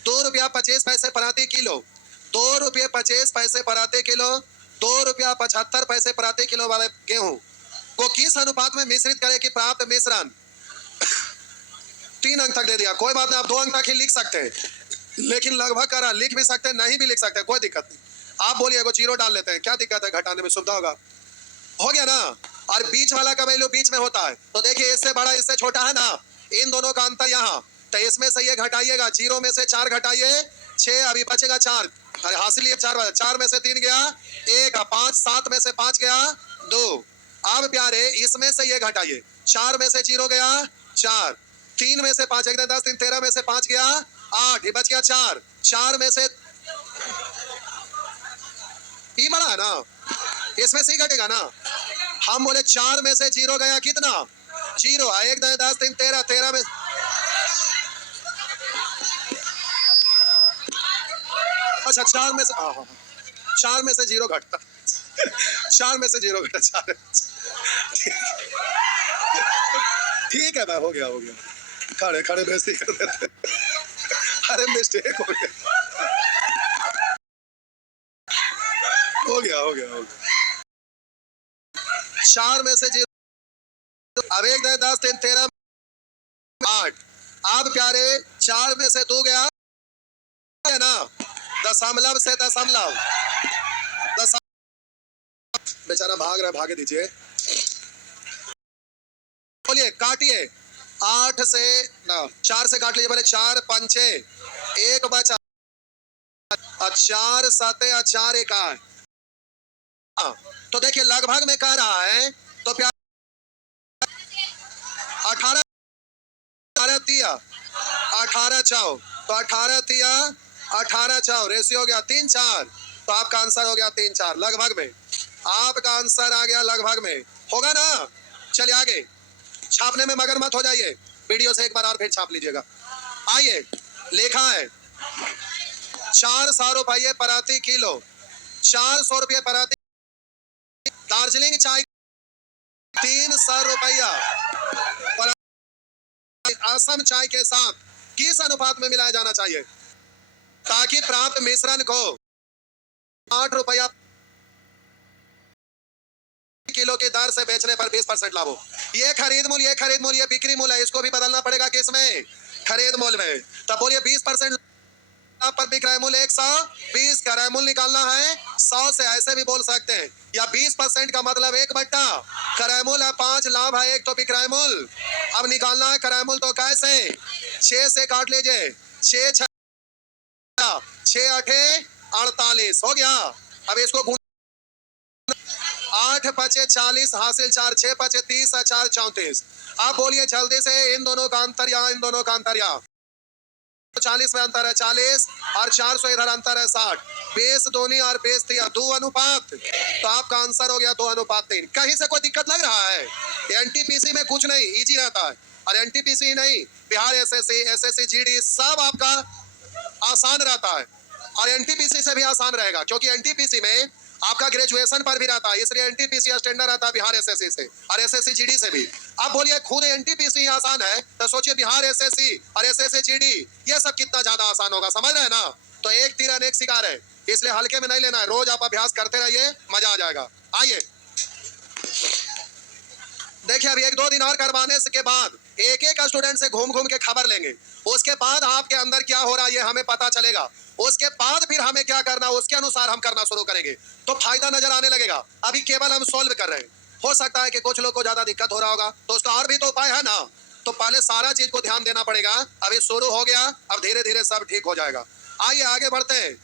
2 रुपया 25 पैसे प्रति किलो, 2 रुपये 25 पैसे प्रति किलो, 2 रुपया 75 पैसे प्रति किलो वाले गेहूं को किस अनुपात में मिश्रित करें कि प्राप्त मिश्रण 3 अंक तक दे दिया। कोई बात नहीं, आप 2 अंक तक ही लिख सकते हैं, लेकिन लगभग करा, लिख भी सकते हैं, नहीं भी लिख सकते, कोई दिक्कत नहीं। आप बोलिए जीरो डाल लेते हैं, क्या दिक्कत है, घटाने में सुविधा होगा। हो गया ना? और बीच वाला का वैल्यू बीच में होता है, तो देखिए इससे बड़ा इससे छोटा है ना, इन दोनों का अंतर यहाँ, तो इसमें से ये घटाइएगा, 0 में से 4 घटाइए 6, अभी बचेगा 4। अरे हासिल ये 4, 4 में से 3 गया 1, 5, 7 में से 5 गया 2। अब प्यारे इसमें से ये घटाइए, 4 में से 0 गया 4, 3 में से 5 1 10 3, 13 में से 5 गया 8, ये बच गया 4, 4 में से ये बड़ा है ना, इसमें से ही घटेगा ना। हम बोले 4 में से 0 गया कितना? 0। 1 10 3 13, 13 में अच्छा 4 में से 4 में से 0 घटता 4 में से 0 घटा 4। ठीक है भाई, हो गया हो गया, खड़े खड़े बेइज्जती कर देते। अरे मिस्टेक हो गया, हो गया हो गया हो गया। 4 में से 0, अब 1 10 3 13 8। अब प्यारे 4 में से 2 गया है ना, दशमलव से दशमलव, बेचारा भाग रहा है, भागे दीजिए। बोलिए काटिए, 8 से ना 4 से काट लीजिए पहले, 4 5 6 1 बचा, 4 7 4 1 8। तो देखिए लगभग में कह रहा है, तो प्यार 18 तिया 18 चाव, तो 18 तिया 18 चाव, रेशियो हो गया 3 4, तो आपका आंसर हो गया 3 4, लगभग में आपका आंसर आ गया, लगभग में होगा ना। चलिए आगे, छापने में मगर मत हो जाइए, वीडियो से एक बार और फिर छाप लीजिएगा। आइए, लिखा है 400 रुपये प्रति किलो, 400 रुपये प्रति। दार्जिलिंग चाय 300 रुपया असम चाय के साथ किस अनुपात में मिलाया जाना चाहिए ताकि प्राप्त मिश्रण को 8 रुपया किलो की दर से बेचने पर 20% लाभ हो। ये खरीद मूल्य, ये खरीद मूल्य, ये बिक्री मूल्य है, इसको भी बदलना पड़ेगा किसमें? खरीद मूल्य में। तब बोलिए 20% पर विक्रय मूल्य 120, क्रय मूल्य निकालना है 100 से, ऐसे भी बोल सकते हैं, या 20% का मतलब 1 बट्टा क्रय मूल्य है 5, लाभ है 1, तो विक्रय मूल्य। अब निकालना है क्रय मूल्य, तो कैसे? 6 से काट लीजिए, 6 6 8 48 हो गया। अब इसको 8 5 40 हासिल 4, 6 5 30 4 34। अब बोलिए जल्दी से, इन दोनों का अंतर या इन दोनों का अंतर, या 40 में अंतर है 40 और 400 इधर अंतर है 60। बेस दोनी और बेस तिया 2 अनुपात, तो आपका आंसर हो गया 2 अनुपात 3। कहीं से कोई दिक्कत लग रहा है? एनटीपीसी में कुछ नहीं, इजी रहता है। और एनटीपीसी ही नहीं, बिहार एसएससी, एसएससी जीडी सब आपका आसान रहता है, और एनटीपीसी से भी आसान रहेगा, क्योंकि एनटीपीसी में आपका ग्रेजुएशन पर भी रहता है, इसलिए एनटीपीसी स्टैंडर्ड रहता है बिहार एसएससी से और एसएससी जीडी से भी। आप बोलिए खुद एनटीपीसी आसान है, तो सोचिए बिहार एसएससी और एसएससी जीडी ये सब कितना ज्यादा आसान होगा, समझ रहे हैं ना? तो एक तीर अनेक शिकार है, इसलिए हल्के में नहीं लेना है, रोज आप अभ्यास करते रहिए, मजा आ जाएगा। आइए देखिए, अभी 1-2 दिन और करवाने के बाद एक एक स्टूडेंट से घूम घूम के खबर लेंगे, उसके बाद आपके अंदर क्या हो रहा है ये हमें पता चलेगा, उसके बाद फिर हमें क्या करना उसके अनुसार हम करना शुरू करेंगे, तो फायदा नजर आने लगेगा। अभी केवल हम सॉल्व कर रहे हैं, हो सकता है कि कुछ लोग को ज्यादा दिक्कत हो रहा होगा, तो उसका और भी तो उपाय है ना। तो पहले सारा चीज को ध्यान देना पड़ेगा, अभी शुरू हो गया, अब धीरे धीरे सब ठीक हो जाएगा। आइए आगे बढ़ते हैं।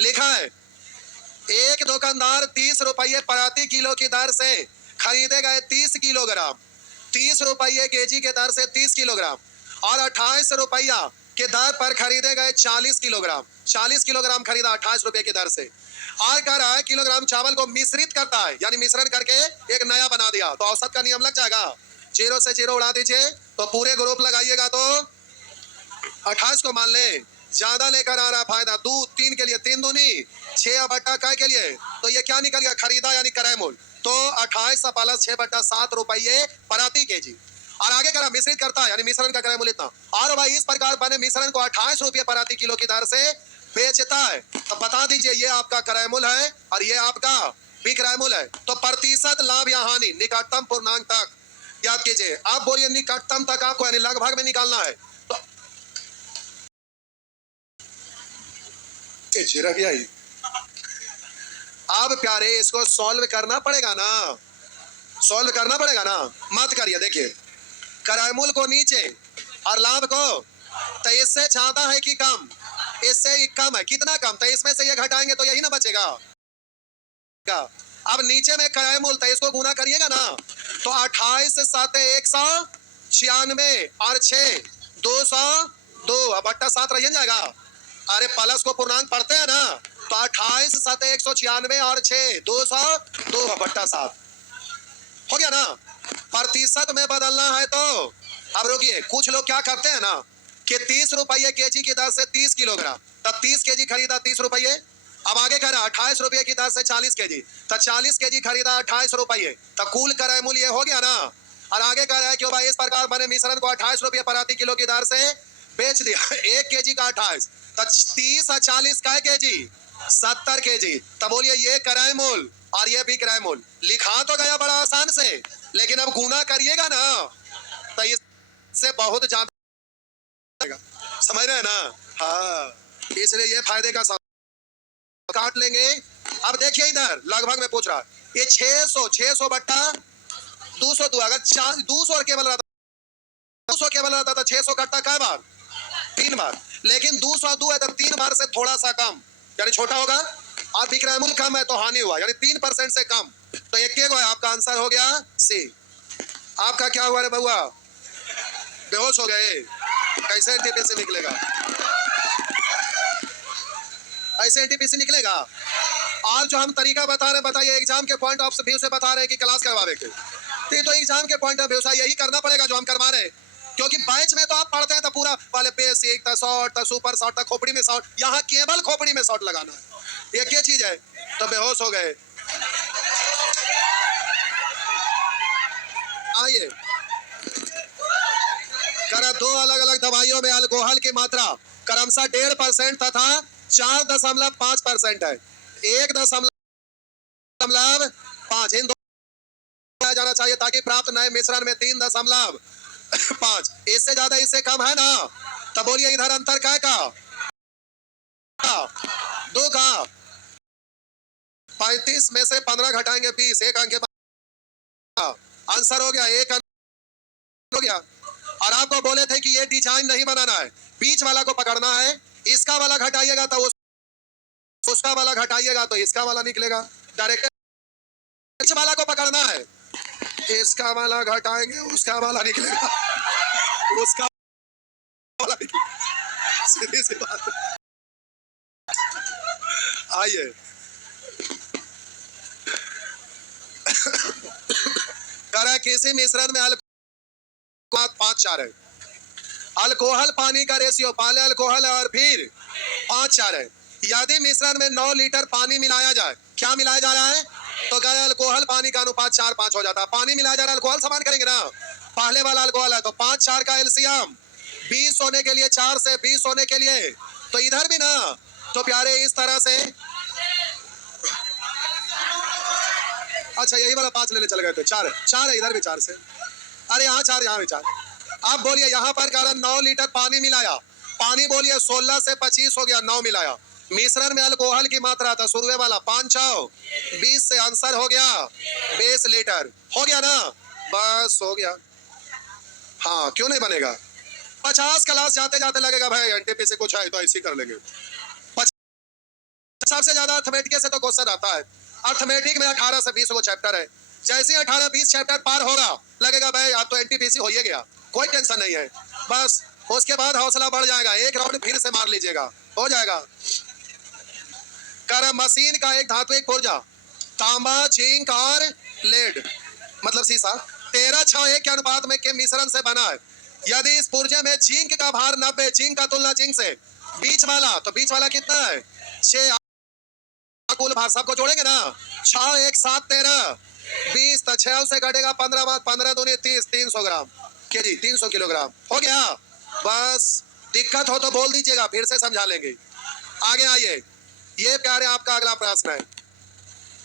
लिखा है एक दुकानदार 30 रुपये प्रति किलो की दर से खरीदे गए 30 किलोग्राम, 30 रुपये केजी के दर से 30 किलोग्राम और 28 रुपया के दर पर खरीदे गए 40 किलोग्राम, 40 किलोग्राम खरीदा 28 रुपये की दर से। और कह रहा है किलोग्राम चावल को मिश्रित करता है, यानी मिश्रण करके एक नया बना दिया, तो औसत का नियम लग जाएगा। 0 से 0 उड़ा दीजिए, तो पूरे ग्रुप लगाइएगा तो 28 को मान ले, ज्यादा लेकर आ रहा फायदा, 2 3 के लिए 3 दूनी 6 बट्टा काय के लिए, तो ये क्या निकल गया खरीदा यानी क्रय मूल्य, तो 28 प्लस 6/7 रुपये प्रति केजी। और आगे करा मिश्रित करता है यानी मिश्रण का क्रय मूल्य इतना, और भाई इस प्रकार बने मिश्रण को 28 रुपये प्रति किलो की दर से बेचता है, तो बता दीजिए ये आपका क्रय मूल्य है और ये आपका विक्रय मूल्य है। तो प्रतिशत लाभ या हानि निकटतम पूर्णांक तक याद कीजिए, आप बोलिए निकटतम तक आपको यानी लगभग में निकालना है। अब प्यारे इसको सॉल्व करना पड़ेगा ना, सॉल्व करना पड़ेगा ना, मत करिए। देखिए क्रय मूल्य को नीचे और लाभ को, तो इससे ज्यादा है कि कम, इससे कम है, कितना कम, तो इसमें से ये घटाएंगे तो यही ना बचेगा। अब नीचे में क्रय मूल्य, तो इसको गुना करिएगा ना, तो 28 7 196 और 6 202 बट्टा 7 रह जाएगा। अरे प्लस को पूर्णांक पढ़ते हैं ना, तो 28 7 196 और 6 202 बट्टा 7 हो गया ना। प्रतिशत में बदलना है तो अब रुकिए, कुछ लोग क्या करते हैं ना कि 30 रुपये केजी की दर से 30 किलोग्राम, तब 30 केजी खरीदा 30 रुपये, अब आगे कह रहा 28 रुपये की दर से 40 केजी, तब 40 केजी खरीदा 28 रुपये, तब कुल क्रय मूल्य ये हो गया ना। और आगे कह रहा है कि भाई इस प्रकार बने मिश्रण को 28 रुपये प्रति किलो की दर से बेच दिया, 1 केजी का 28, तो 30 और 40 का केजी 70 केजी, तब बोलिए ये क्रय मूल्य और ये भी क्रय मूल्य। लिखा तो गया बड़ा आसान से, लेकिन अब गुना करिएगा ना तो इससे बहुत ज्यादा, समझ रहे हैं ना। हाँ, इसलिए ये फायदे का काट लेंगे। अब देखिए इधर लगभग में पूछ रहा है, ये 600 बट्टा 202, अगर 200 केवल रहता, 200 केवल रहता था 600 कटता कै बार, 3 बार, लेकिन 202 है तो 3 बार से थोड़ा सा कम यानी छोटा होगा, और विक्रय मूल्य कम है तो हानि हुआ यानी 3% से कम, तो एक है आपका आंसर हो गया सी। आपका क्या हुआ रे बउआ, बेहोश हो गए? कैसे एनटीपीसी निकलेगा, ऐसे एनटीपीसी निकलेगा? और जो हम तरीका बता रहे हैं, बताइए एग्जाम के पॉइंट ऑफ व्यू से बता रहे हैं कि क्लास करवावे के, तो एग्जाम के पॉइंट ऑफ व्यू से यही करना पड़ेगा जो हम करवा रहे हैं, क्योंकि बैच में तो आप पढ़ते हैं तो पूरा वाले बेसिक तक शॉर्ट तक सुपर शॉर्ट तक खोपड़ी में शॉर्ट, यहाँ केवल खोपड़ी में शॉर्ट लगाना है, ये क्या चीज है, तो बेहोश हो गए। आइए करा, 2 अलग अलग दवाइयों में अल्कोहल की मात्रा क्रमशः 1.5% तथा 4.5% है, 1.5 इन दो जाना चाहिए ताकि प्राप्त नए मिश्रण में 3.5, इससे ज्यादा इससे कम है ना, तब बोलिए इधर अंतर क्या का 2 का, 35 में से 15 घटाएंगे 20, 1 अंक के बाद आंसर हो गया, 1 हो गया। और आपको बोले थे कि ये डिजाइन नहीं बनाना है, बीच वाला को पकड़ना है, इसका वाला घटाइएगा तो उसका वाला घटाइएगा तो इसका वाला निकलेगा, डायरेक्ट बीच वाला को पकड़ना है, इसका वाला घटाएंगे उसका वाला निकलेगा, उसका वाला निकलेगा, सीधी सी बात। आइए, करा किसी मिश्रण में अल्कोहल 5-4 है। अल्कोहल पानी का रेशियो, पहले अल्कोहल और फिर 5-4 है। यदि मिश्रण में 9 लीटर पानी मिलाया जाए, क्या मिलाया जा रहा है? तो कह रहे अल्कोहल पानी का अनुपात 4-5 हो जाता है। पानी मिलाया जा रहा है, अल्कोहल समान करेंगे ना, पहले वाला अल्कोहल है तो 5-4 का एलसीएम 20 होने के लिए, 4 से 20 होने के लिए, तो इधर भी ना, तो प्यारे इस तरह से, अच्छा यही वाला 5 लेने चल गए थे, 4 है इधर भी 4 से, अरे यहाँ 4 यहाँ भी 4। अब बोलिए यहाँ पर कारण 9 लीटर पानी मिलाया, पानी बोलिए 16 से 25 हो गया, 9 मिलाया। मिश्रण में अल्कोहल की मात्रा था शुरुए वाला 5-6 20 से आंसर हो गया 20 लीटर, हो गया ना, बस हो गया। हाँ क्यों नहीं बनेगा? 50 क्लास जाते जाते लगेगा भाई एनटीपीसी कुछ है तो ऐसे कर लेंगे। सबसे ज्यादा अर्थमेटिक से तो क्वेश्चन आता है। अर्थमेटिक में 18 से 20 वो चैप्टर है, जैसे 18-20 चैप्टर पार होगा लगेगा भाई आप तो एनटीपीसी हो ही गया, कोई टेंशन नहीं है। बस उसके बाद हौसला बढ़ जाएगा, एक राउंड फिर से मार लीजिएगा, हो जाएगा। कर मशीन का एक धात्विक पुर्जा तांबा, जिंक और लेड मतलब सीसा 13:6 के अनुपात में के मिश्रण से बना है। यदि इस पुर्जे में जिंक का भार 90, जिंक का तुलना जिंक से, बीच वाला तो बीच वाला कितना है 6, कुल भार सबको जोड़ेंगे ना, 6 1 7 13 20, तो 6 से घटेगा 15, बाद 15 दूनी 30, 300 ग्राम के जी, 300 किलोग्राम हो गया। बस दिक्कत हो तो बोल दीजिएगा, फिर से समझा लेंगे। आगे आइए, ये प्यारे आपका अगला प्रश्न है।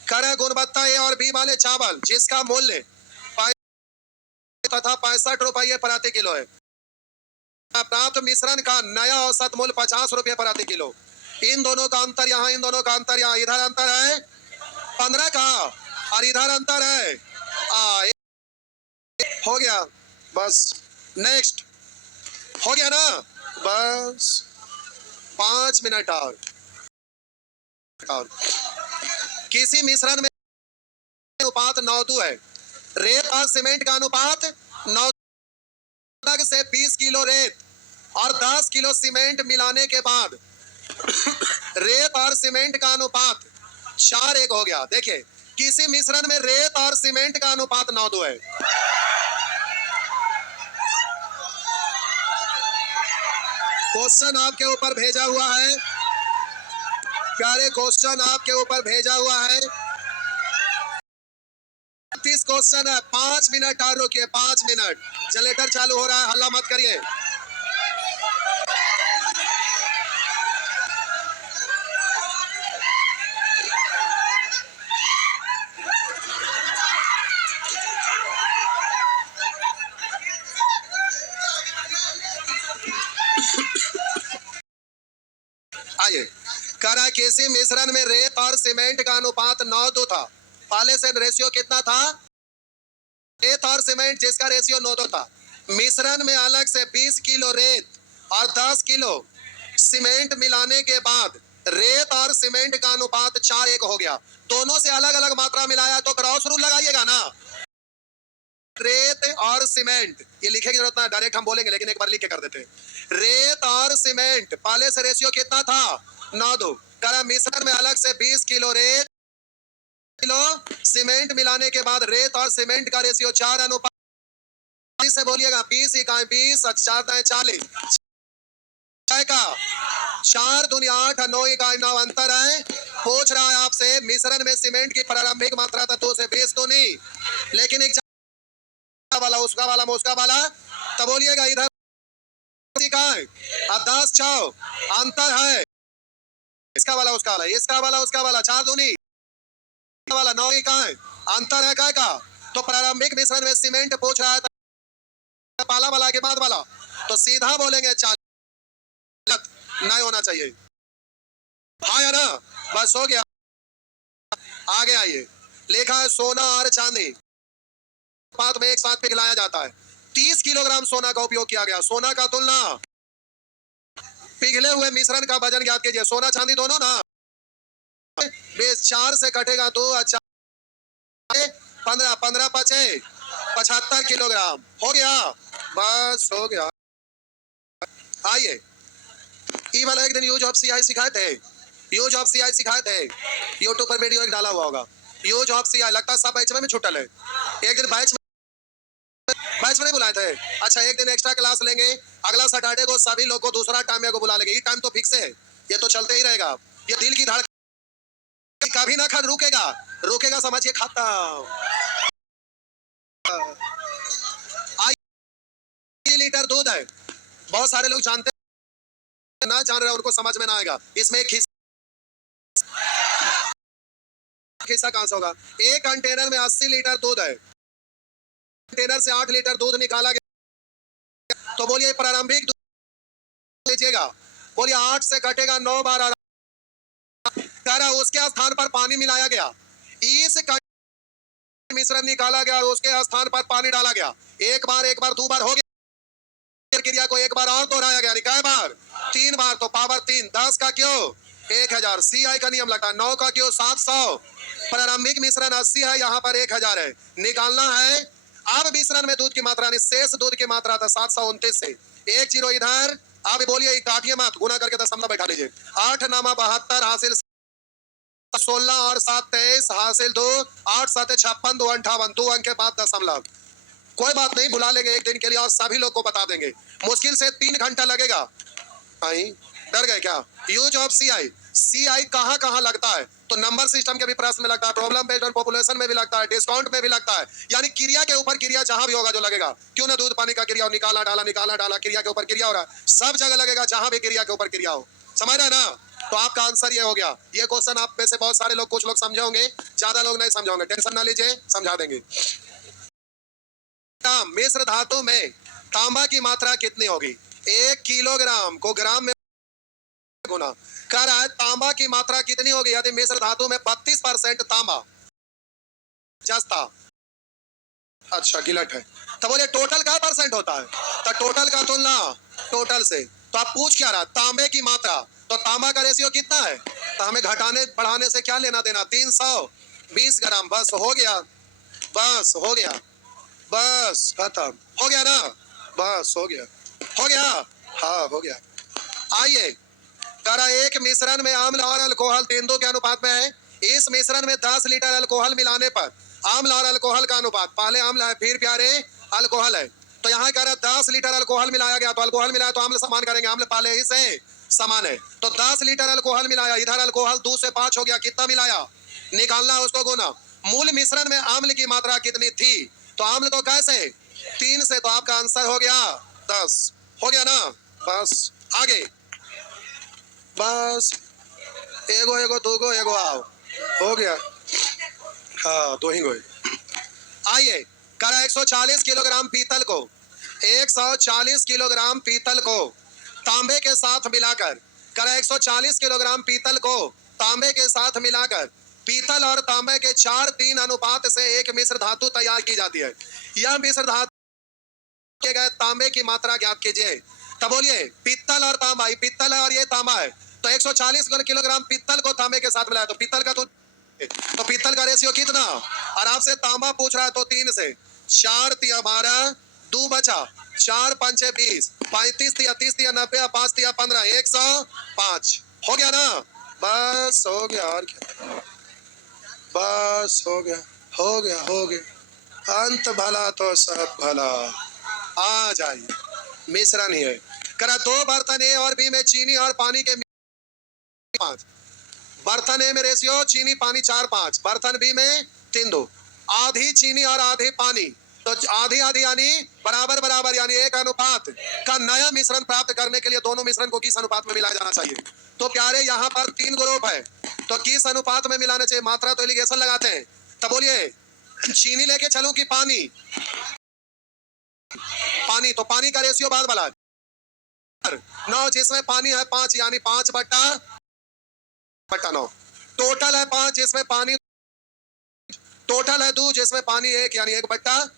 कर गुणवत्ता ए और बी वाले चावल जिसका मूल्य तथा 65 रुपये प्रति किलो है, प्राप्त मिश्रण का नया औसत मूल्य 50 रुपये प्रति किलो। इन दोनों का अंतर यहाँ, इन दोनों का अंतर यहाँ, इधर अंतर है 15 का और इधर अंतर है हो गया। बस नेक्स्ट हो गया ना, बस 5 मिनट और। किसी मिश्रण में अनुपात 9:2 है, रेत और सीमेंट का अनुपात 9 से 20 किलो रेत और 10 किलो सीमेंट मिलाने के बाद रेत और सीमेंट का अनुपात 4:1 हो गया। देखिए किसी मिश्रण में रेत और सीमेंट का अनुपात 9:2 है। क्वेश्चन आपके ऊपर भेजा हुआ है प्यारे, क्वेश्चन आपके ऊपर भेजा हुआ है, 30 क्वेश्चन है। 5 मिनट और रुकिए, 5 मिनट, जनरेटर चालू हो रहा है, हल्ला मत करिए। आइए, करा किसी मिश्रण में रेत और सीमेंट का अनुपात 9:2 था, पहले से रेशियो कितना था? रेत और सीमेंट जिसका रेशियो 9:2 था, मिश्रण में अलग से 20 किलो रेत और 10 किलो सीमेंट मिलाने के बाद रेत और सीमेंट का अनुपात 4:1 हो गया। दोनों से अलग अलग मात्रा मिलाया तो क्रॉस रूल लगाइएगा ना। रेत और सीमेंट ये लिखे की जरूरत नहीं, डायरेक्ट हम बोलेंगे, लेकिन एक बार लिख के कर देते हैं। रेत और सीमेंट पहले से रेशियो कितना था? 9:2। करा मिश्रण में अलग से 20 किलो रेत किलो सीमेंट मिलाने के बाद रेत और सीमेंट का रेशियो 4 अनुपात से बोलिएगा 20 इकाई 20 4 दाएं 40 का 4 दूनी 8 9 इकाई 9 अंतर है। पूछ रहा है आपसे मिश्रण में सीमेंट की प्रारंभिक मात्रा तत्वों से 20 तो नहीं, लेकिन एक वाला उसका वाला उसका वाला, तब बोलिएगा इधर इकाई 10 6 अंतर है, इसका वाला उसका वाला, इसका वाला उसका वाला, 4 दूनी वाला 9 इकाई अंतर है काय का। तो प्रारंभिक मिश्रण में सीमेंट पूछ रहा है पहला वाला के बाद वाला, तो सीधा बोलेंगे 40, नहीं होना चाहिए। हाँ या ना, बस हो गया। आगे आइए, लिखा है सोना और चांदी अनुपात में एक साथ पिघलाया जाता है। 30 किलोग्राम सोना का उपयोग किया गया। सोना का तुलना पिघले हुए मिश्रण का वजन ज्ञात कीजिए। सोना चांदी दोनों ना, बेस 4 से कटेगा 2 अच्छा 15 15 5 75 किलोग्राम हो गया। बस हो गया। आइए, ई वाला एक दिन यूज ऑफ सीआई सिखाए थे, यूज ऑफ सीआई सिखाए थे, यूट्यूब पर वीडियो एक डाला हुआ होगा। यूज ऑफ सीआई, लगता है सब बैच में छुट्टल है। एक दिन बैच में नहीं बुलाए थे। अच्छा, एक दिन एक्स्ट्रा क्लास लेंगे, अगला सैटरडे को सभी लोग को दूसरा टाइम में को बुला लेंगे। ये टाइम तो फिक्स है, ये तो चलते ही रहेगा। ये दिल की धड़कन कभी ना खन रुकेगा, रुकेगा समझिए खाता। लीटर दूध है, बहुत सारे लोग जानते हैं, ना जान रहे उनको समझ में ना आएगा। इसमें एक हिस्सा कहां से होगा? एक कंटेनर में 80 लीटर दूध है, कंटेनर से 8 लीटर दूध निकाला गया, तो बोलिए प्रारंभिक दूध लीजिएगा, बोलिए 8 से घटेगा 9 बार, उसके स्थान पर पानी मिलाया गया, इस मिश्रण निकाला गया, उसके स्थान पर पानी डाला गया। एक बार 2 बार हो गया, क्रिया को एक बार और दोहराया गया, कै बार? 3 बार, तो पावर 3, 10 का क्यों 1000। सीआई का नियम लगता है, 9 का क्यों 700। प्रारंभिक मिश्रण 80 है, यहाँ पर 1000 है, निकालना है। अब मिश्रण में दूध की मात्रा, शेष दूध की मात्रा था 729 से 1 जीरो इधर। अब बोलिए काटिए मत, गुना करके दशमलव बैठा लीजिए। 8 नामा 72 हासिल 16 और 7 23 हासिल 2, 8 7 56 2 58, 2 अंक के बाद दशमलव। कोई बात नहीं, बुला लेंगे एक दिन के लिए और सभी लोग को बता देंगे। मुश्किल से 3 घंटा लगेगा। आई डर गए क्या? यूज ऑफ सीआई, सीआई कहाँ कहाँ लगता है? तो नंबर सिस्टम के भी प्रश्न में लगता है, प्रॉब्लम बेस्ड ऑन पॉपुलेशन में भी लगता है, डिस्काउंट में भी लगता है। यानी क्रिया के ऊपर क्रिया जहां भी होगा जो लगेगा, क्यों ना दूध पानी का क्रिया हो, निकाला डाला क्रिया के ऊपर क्रिया हो रहा है, सब जगह लगेगा जहां भी क्रिया के ऊपर क्रिया हो। समझ रहे हैं ना? तो आपका आंसर ये हो गया। ये क्वेश्चन आप में से बहुत सारे लोग, कुछ लोग समझे होंगे, ज्यादा लोग नहीं समझे होंगे, टेंशन ना लीजिए, समझा देंगे। मिश्र धातु में तांबा की मात्रा कितनी होगी? 1 किलोग्राम को ग्राम में गुना कर रहा है, तांबा की मात्रा कितनी होगी यदि मिश्र धातु में 32% तांबा जस्ता? अच्छा गिलट है, तो बोले टोटल का परसेंट होता है, तो टोटल का तुलना टोटल से। तो आप पूछ क्या रहा? तांबे की मात्रा, तो तांबा का रेशियो कितना है? तो हमें घटाने बढ़ाने से क्या लेना देना? 320 ग्राम, बस हो गया, बस हो गया, बस खत्म हो गया ना, बस हो गया, हो गया, हाँ हो गया। आइए, करा एक मिश्रण में अम्ल और अल्कोहल 3:2 के अनुपात में है। इस मिश्रण में 10 लीटर अल्कोहल मिलाने पर अम्ल और अल्कोहल का अनुपात, पहले अम्ल है फिर प्यारे अल्कोहल है, तो यहाँ कह रहा 10 लीटर अल्कोहल मिलाया गया, तो अल्कोहल मिलाया तो अम्ल समान करेंगे, अम्ल पहले ही से समान है, तो 10 लीटर अल्कोहल मिलाया, इधर अल्कोहल 2 से 5 हो गया, कितना मिलाया? निकालना है उसको गुना। मूल मिश्रण में अम्ल की मात्रा कितनी थी? तो अम्ल तो कैसे 3 से, तो आपका आंसर हो गया 10। हो गया ना, बस आगे, बस एगो एगो दूगो एगो आओ, हो गया, हाँ 2 ही गो। आइए, करा 140 किलोग्राम पीतल को 140 किलोग्राम पीतल को तांबे के साथ मिलाकर, करा 140 किलोग्राम पीतल को तांबे के साथ मिलाकर पीतल और तांबे के 4:3 अनुपात से एक मिश्र धातु तैयार की जाती है। यह मिश्र धातु के गए तांबे की मात्रा ज्ञात कीजिए। तब बोलिए पीतल और तांबा, ये पीतल है और ये तांबा है, तो 140 किलोग्राम पीतल को तांबे के साथ मिलाया, तो पीतल का तो पीतल का रेशियो कितना? और आपसे तांबा पूछ रहा है, तो 3 से 4 तिया 12, 2 बचा, 4 5 20, 35 तिया 30 तिया 90, 5 तिया 15, 105। हो गया ना, बस हो गया, और क्या, बस हो गया, हो गया, हो गया, अंत भला तो सब भला। आ जाइए, मिश्रण ही है। करा 2 बर्तन ए और बी में चीनी और पानी के 5, बर्तन ए में रेशियो चीनी पानी 4:5, बर्तन बी में 3:2, आधी चीनी और आधी पानी, तो आधी आधी यानी बराबर बराबर, यानी 1 अनुपात का नया मिश्रण प्राप्त करने के लिए दोनों मिश्रण को किस अनुपात में मिलाया जाना चाहिए? तो प्यारे यहाँ पर 3 ग्रुप है, तो किस अनुपात में मिलाना चाहिए? मात्रा तो एलिगेशन लगाते हैं, तब बोलिए चीनी लेके चलूं कि पानी? पानी, तो पानी का रेशियो बाद वाला 9, जिसमें पानी है 5, यानी 5/9, टोटल है 5, जिसमें पानी टोटल है 2, जिसमें पानी 1, यानी 1/।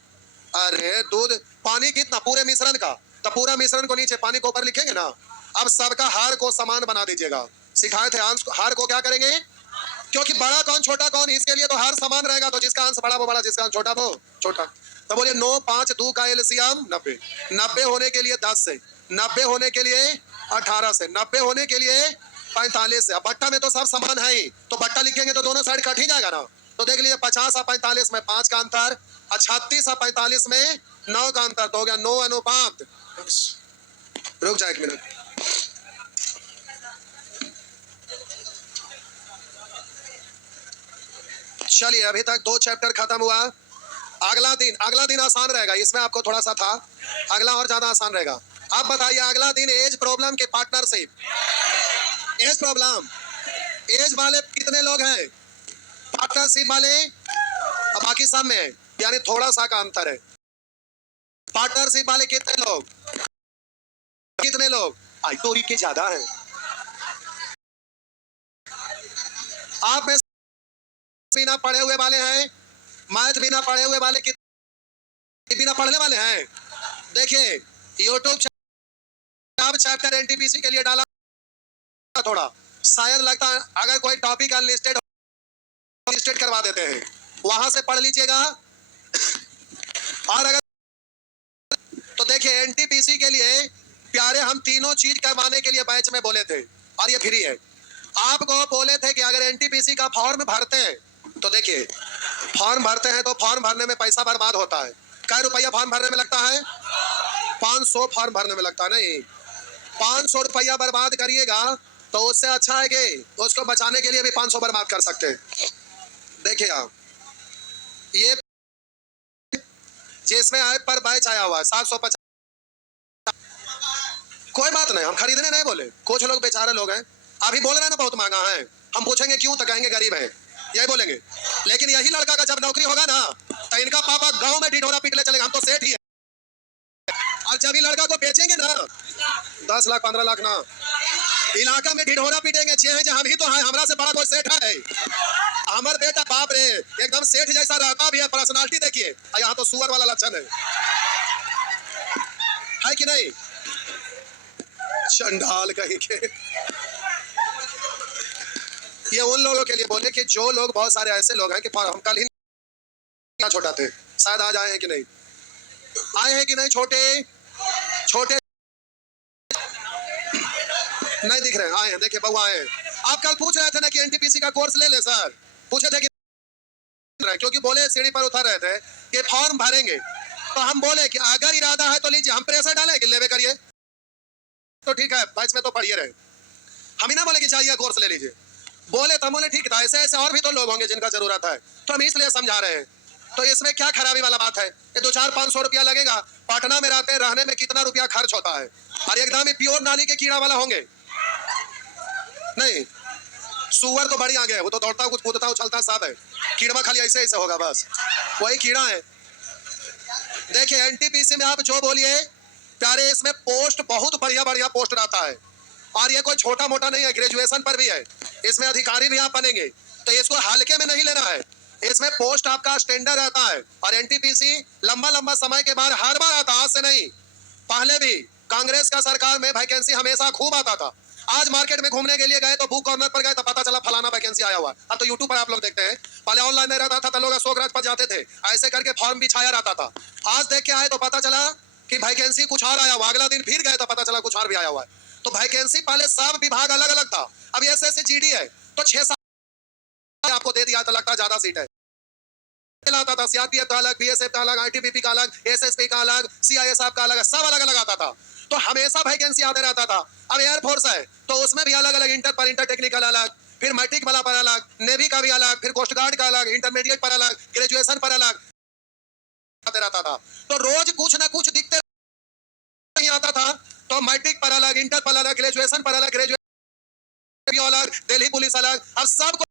अरे दूध पानी कितना पूरे मिश्रण का? तो पूरा मिश्रण को नीचे, पानी को ऊपर लिखेंगे ना। अब सबका हार को समान बना दीजिएगा, सिखाए थे अंश हार को क्या करेंगे, क्योंकि बड़ा कौन छोटा कौन, इसके लिए तो हार समान रहेगा, तो जिसका अंश बड़ा वो बड़ा, जिसका अंश छोटा वो छोटा। तो बोलिए 9 5 2 का एलसीएम 90, 90 होने के लिए 10 से, 90 होने के लिए 18 से, 90 होने के लिए 45 से, अब बट्टा में तो सब समान है ही, तो बट्टा लिखेंगे तो दोनों साइड कट ही जाएगा ना। तो देख लीजिए 50 और 45 में 5 का अंतर, और 36 और 45 में 9 का अंतर, तो हो गया 9 अनुपात। रुक जाए एक मिनट। चलिए अभी तक 2 चैप्टर खत्म हुआ। अगला दिन आसान रहेगा, इसमें आपको थोड़ा सा था, अगला और ज्यादा आसान रहेगा। आप बताइए अगला दिन एज प्रॉब्लम के पार्टनरशिप, एज प्रॉब्लम, एज वाले कितने लोग हैं, पार्टनरशिप वाले, और बाकी सब में, यानी थोड़ा सा का अंतर है। पार्टनरशिप वाले कितने लोग, आई तो के ज्यादा है। आप में बिना पढ़े हुए वाले हैं, मैथ बिना पढ़े हुए वाले कितने बिना पढ़ने वाले हैं। देखिए यूट्यूब चैप्टर एनटीपीसी के लिए डाला थोड़ा, शायद लगता है अगर कोई टॉपिक अनलिस्टेड लिस्टेड करवा देते हैं, वहां से पढ़ लीजिएगा। और अगर तो देखिए एनटीपीसी के लिए प्यारे हम तीनों चीज करवाने के लिए बैच में बोले थे, और ये फ्री है। आपको बोले थे कि अगर एनटीपीसी का फॉर्म भरते हैं, तो देखिए फॉर्म भरते हैं तो फॉर्म भरने में पैसा बर्बाद होता है। क्या रुपया फॉर्म भरने में लगता है, 500 फॉर्म भरने में लगता है। नहीं, 500 रुपया बर्बाद करिएगा तो उससे अच्छा है कि उसको बचाने के लिए भी 500 बर्बाद कर सकते हैं। देखिए आप ये जिसमें आए पर बैच आया हुआ है 750, कोई बात नहीं, हम खरीदने नहीं बोले, कुछ लोग बेचारे लोग हैं अभी बोल रहे हैं ना बहुत महंगा है, हम पूछेंगे क्यों तो कहेंगे गरीब है, यही बोलेंगे। लेकिन यही लड़का का जब नौकरी होगा ना, तो इनका पापा गांव में ढिढोरा पीटने चलेगा, हम तो सेठ ही है। और जब ये लड़का को बेचेंगे ना 10 लाख 15 लाख ना, इलाका में ढिढोरा पीटेंगे, छे हैं हम ही तो है, हमरा से बड़ा कोई सेठ है। हमार बेटा बाप रे एकदम सेठ जैसा रहता भी है, पर्सनालिटी देखिए, यहाँ तो सुअर वाला लक्षण है कि नहीं, चंडाल कहीं के। ये उन लोगों के लिए बोले कि जो लोग, बहुत सारे ऐसे लोग हैं कि हम कल ही छोटा थे, शायद आज आए हैं कि नहीं, आए हैं कि नहीं, छोटे नहीं दिख रहे हैं, आए हैं, देखिए बहू आए हैं। आप कल पूछ रहे थे ना कि एनटीपीसी का कोर्स ले ले सर, पूछे थे कि क्योंकि बोले सीढ़ी पर उतर रहे थे कि फॉर्म भरेंगे, तो हम बोले कि अगर इरादा है तो लीजिए, हम प्रेशर डाले कि लेवे करिए, तो ठीक है बैच में तो पढ़िए रहे, हम ही ना बोले कि चाहिए कोर्स ले लीजिए, बोले तो बोले ठीक था, ऐसे ऐसे और भी तो लोग होंगे जिनका जरूरत है, तो हम इसलिए समझा रहे हैं। तो इसमें क्या खराबी वाला बात है, ये 2-4-500 रुपया लगेगा, पटना में रहने में कितना रुपया खर्च होता है, और एकदम ही प्योर नाली के कीड़ा वाला होंगे नहीं, सुअर तो बड़ी आगे है, वो तो दौड़ता कुछ कूदता उछलता सब है, कीड़ा खाली ऐसे ऐसे होगा, बस वही कीड़ा है। देखिए एनटीपीसी में आप जो बोलिए प्यारे, इसमें पोस्ट बहुत बढ़िया बढ़िया पोस्ट रहता है, और ये कोई छोटा मोटा नहीं है, ग्रेजुएशन पर भी है, इसमें अधिकारी भी आप बनेंगे, तो इसको हल्के में नहीं लेना है, इसमें पोस्ट आपका स्टैंडर्ड रहता है। और एनटीपीसी लंबा लंबा समय के बाद हर बार आता, आज से नहीं, पहले भी कांग्रेस का सरकार में वैकेंसी हमेशा खूब आता था। आज मार्केट में घूमने के लिए गए तो बुक कॉर्नर पर गए तो पता चला फलाना वैकेंसी आया हुआ, अब तो यूट्यूब पर आप लोग देखते हैं, पहले ऑनलाइन में रहता था तो लोग अशोक राज पर जाते थे, ऐसे करके फॉर्म भी छाया रहता था। आज देख के आए तो पता चला कि वैकेंसी कुछ और आया हुआ, अगला दिन फिर गए तो पता चला कुछ और भी आया हुआ है। तो वैकेंसी पहले सब विभाग अलग अलग था, अब एसएससी है तो 6 आपको दे दिया तो लगता ज्यादा सीट है, आता था, सीआरपीएफ का अलग, बीएसएफ का अलग, आईटीबीपी का अलग, एसएसपी का अलग, सीआईएसएफ का अलग, सब अलग अलग आता था, तो हमेशा वैकेंसी आते रहता था। अब एयरफोर्स है तो उसमें भी अलग अलग, इंटर टेक्निकल अलग, फिर मैट्रिक वाला पर अलग, नेवी का भी अलग, फिर कोस्ट गार्ड का अलग, इंटरमीडिएट पर अलग, ग्रेजुएशन पर अलग आते रहता था। तो रोज कुछ ना कुछ दिखते नहीं आता था, तो मैट्रिक पर अलग, इंटर पर अलग, ग्रेजुएशन पर अलग, ग्रेजुएशन अलग, दिल्ली पुलिस अलग, अब सब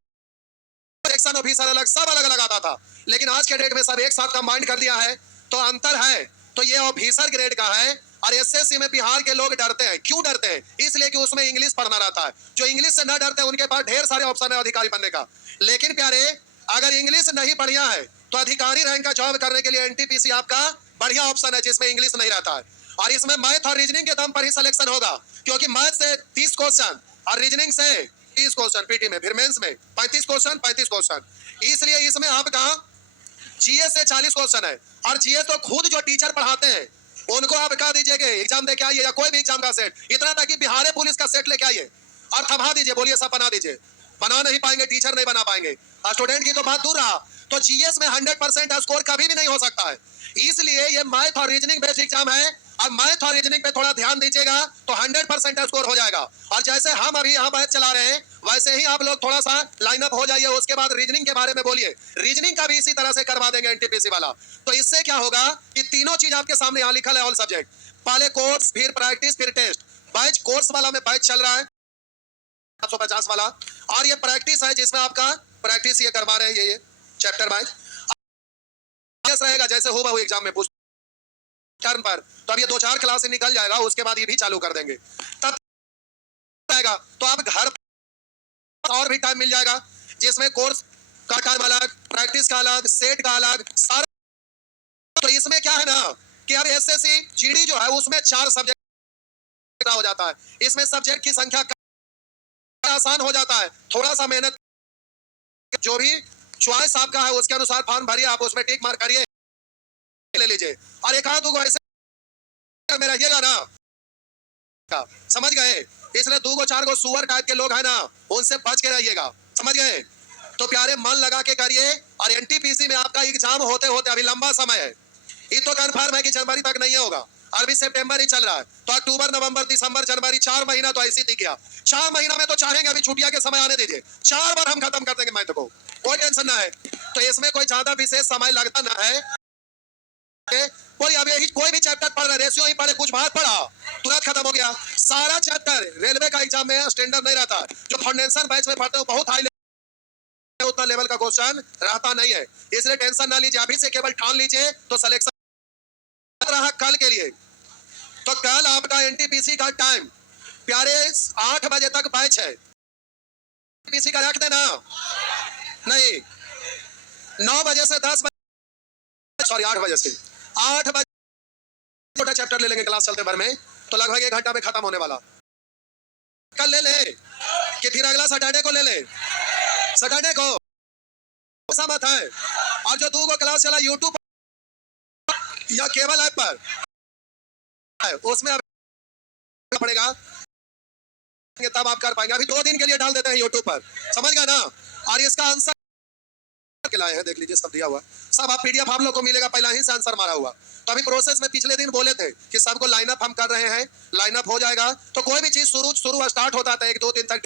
सेक्शन ऑफिसर अलग, सब अलग अलग आता था। लेकिन आज के डेट में सब एक साथ कंबाइंड कर दिया है, तो अंतर है, तो ये ऑफिसर ग्रेड का है। और एसएससी में बिहार के लोग डरते हैं, क्यों डरते हैं, इसलिए कि उसमें इंग्लिश पढ़ना रहता है, जो इंग्लिश से न डरते हैं उनके पास ढेर सारे ऑप्शन है अधिकारी बनने का। लेकिन प्यारे अगर इंग्लिश नहीं बढ़िया है तो अधिकारी रैंक का जॉब करने के लिए एनटीपीसी आपका बढ़िया ऑप्शन है, जिसमें इंग्लिश नहीं रहता है। और इसमें मैथ और रीजनिंग के दम पर ही सिलेक्शन होगा, क्योंकि मैथ से 30 क्वेश्चन और रीजनिंग से 30 क्वेश्चन पीटी में, फिर मेंस में 35 क्वेश्चन, इसलिए इसमें आपका जीएस से 40 क्वेश्चन है। और जीएस तो खुद जो टीचर पढ़ाते हैं उनको आप कह दीजिए कि एग्जाम दे के आइए, या कोई भी एग्जाम का सेट, इतना तक कि बिहार पुलिस का सेट लेके आइए, और थमा दीजिए, बोलिए सब बना दीजिए। बना नहीं पाएंगे, टीचर नहीं बना पाएंगे। स्टूडेंट की तो बात दूर रहा, तो जीएस में 100% स्कोर कभी भी नहीं हो सकता है। इसलिए ये मैथ और रीजनिंग बेस्ड एग्जाम है, और मैथ और रीजनिंग पे थोड़ा ध्यान दीजिएगा तो 100% स्कोर हो जाएगा। और जैसे हम अभी यहाँ मैथ चला रहे हैं, वैसे ही आप लोग थोड़ा सा लाइन अप हो जाइए, उसके बाद रीजनिंग के बारे में बोलिए। रीजनिंग का भी इसी तरह से करवा देंगे एनटीपीसी वाला। तो इससे क्या होगा कि तीनों चीज आपके सामने यहाँ लिखा है, ऑल सब्जेक्ट, पहले कोर्स, फिर प्रैक्टिस, फिर टेस्ट। बैच कोर्स वाला में बैच चल रहा है 750 वाला, और ये प्रैक्टिस है जिसमें आपका प्रैक्टिस ये करवा रहे हैं, ये चैप्टर वाइज रहेगा, जैसे हो बहू एग्जाम में पूछ टर्न पर। तो अब ये 2-4 क्लास से निकल जाएगा, उसके बाद ये भी चालू कर देंगे, तब आएगा तो आप घर और भी टाइम मिल जाएगा, जिसमें कोर्स का टाइम अलग, प्रैक्टिस का अलग, सेट का अलग, सारा। तो इसमें क्या है ना कि अब एसएससी जीडी जो है उसमें 4 सब्जेक्ट हो जाता है, इसमें सब्जेक्ट की संख्या आसान हो जाता है। थोड़ा सा मेहनत, जो भी चॉइस आपका है उसके अनुसार फॉर्म भरिए, आप उसमें टिक मार्क करिए, ले लीजिए। और एक आध ऐसे में रहिएगा ना, समझ गए? इसलिए 2-4 गो सुअर टाइप के लोग है ना, उनसे बच के रहिएगा, समझ गए? तो प्यारे मन लगा के करिए। और एनटीपीसी में आपका एग्जाम होते होते अभी लंबा समय है, ये तो कन्फर्म है कि जनवरी तक नहीं होगा, अभी सितंबर ही चल रहा है, तो अक्टूबर, नवंबर, दिसंबर, जनवरी, 4 महीना तो ऐसे ही गया। 4 महीना में तो चाहेंगे अभी छुट्टियां के समय आने दीजिए, 4 बार हम खत्म कर देंगे मैथ को, कोई टेंशन ना है। तो इसमें कोई ज्यादा विशेष समय लगता ना है। बोलिए अब यही कोई भी चैप्टर पढ़ रहे, रेशियो ही पढ़े, कुछ बात पढ़ा, तुरंत खत्म हो गया सारा चैप्टर। रेलवे का एग्जाम में स्टैंडर्ड नहीं रहता, जो फाउंडेशन बैच में पढ़ते हो बहुत हाई उतना लेवल का क्वेश्चन रहता नहीं है, इसलिए टेंशन ना लीजिए, अभी से केवल ठान लीजिए तो सिलेक्शन रहा कल के लिए। तो कल आपका एनटीपीसी का टाइम प्यारे 8 बजे तक बैच है, एनटीपीसी का रख देना, नहीं 9 बजे से 10 बजे, सॉरी 8 बजे से 8 बजे छोटा चैप्टर ले लेंगे क्लास चलते भर में, तो लगभग 1 घंटा में खत्म होने वाला। कल ले ले कि फिर अगला सैटरडे को ले ले, सैटरडे को ऐसा मत है। और जो 2 क्लास चला यूट्यूब या केबल ऐप पर, उसमें पड़ेगा, तब आप कर पाएंगे। अभी 2 दिन के लिए डाल देते हैं यूट्यूब पर, समझ गए ना? और इसका आंसर लाए हैं, देख लीजिए सब दिया हुआ, सब आप पीडीएफ आप लोग को मिलेगा, पहला ही से आंसर मारा हुआ। तो अभी प्रोसेस में पिछले दिन बोले थे कि सबको लाइनअप हम कर रहे हैं, लाइनअप हो जाएगा, तो कोई भी चीज शुरू स्टार्ट होता है 1-2 दिन तक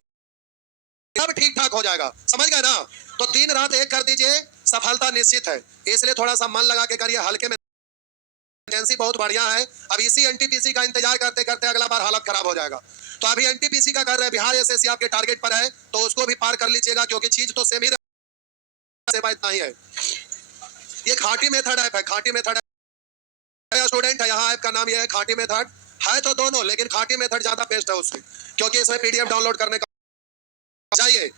सब ठीक ठाक हो जाएगा, समझ गए ना? तो दिन रात एक कर दीजिए, सफलता निश्चित है। इसलिए थोड़ा सा मन लगा के करिए, हल्के में वैकेंसी बहुत बढ़िया है। अब इसी एनटीपीसी का इंतजार करते करते अगला बार हालत खराब हो जाएगा। तो अभी एनटीपीसी का कर रहे हैं, बिहार एसएससी आपके टारगेट पर है, तो उसको भी पार कर लीजिएगा, क्योंकि चीज तो सेम ही इतना ही है। ये खाटी मेथड ऐप है, खाटी मेथड स्टूडेंट है, यहाँ ऐप का नाम ये है खाटी मेथड है, तो दोनों, लेकिन खाटी मेथड ज्यादा बेस्ट है उससे, क्योंकि इसमें पीडीएफ डाउनलोड करने का चाहिए।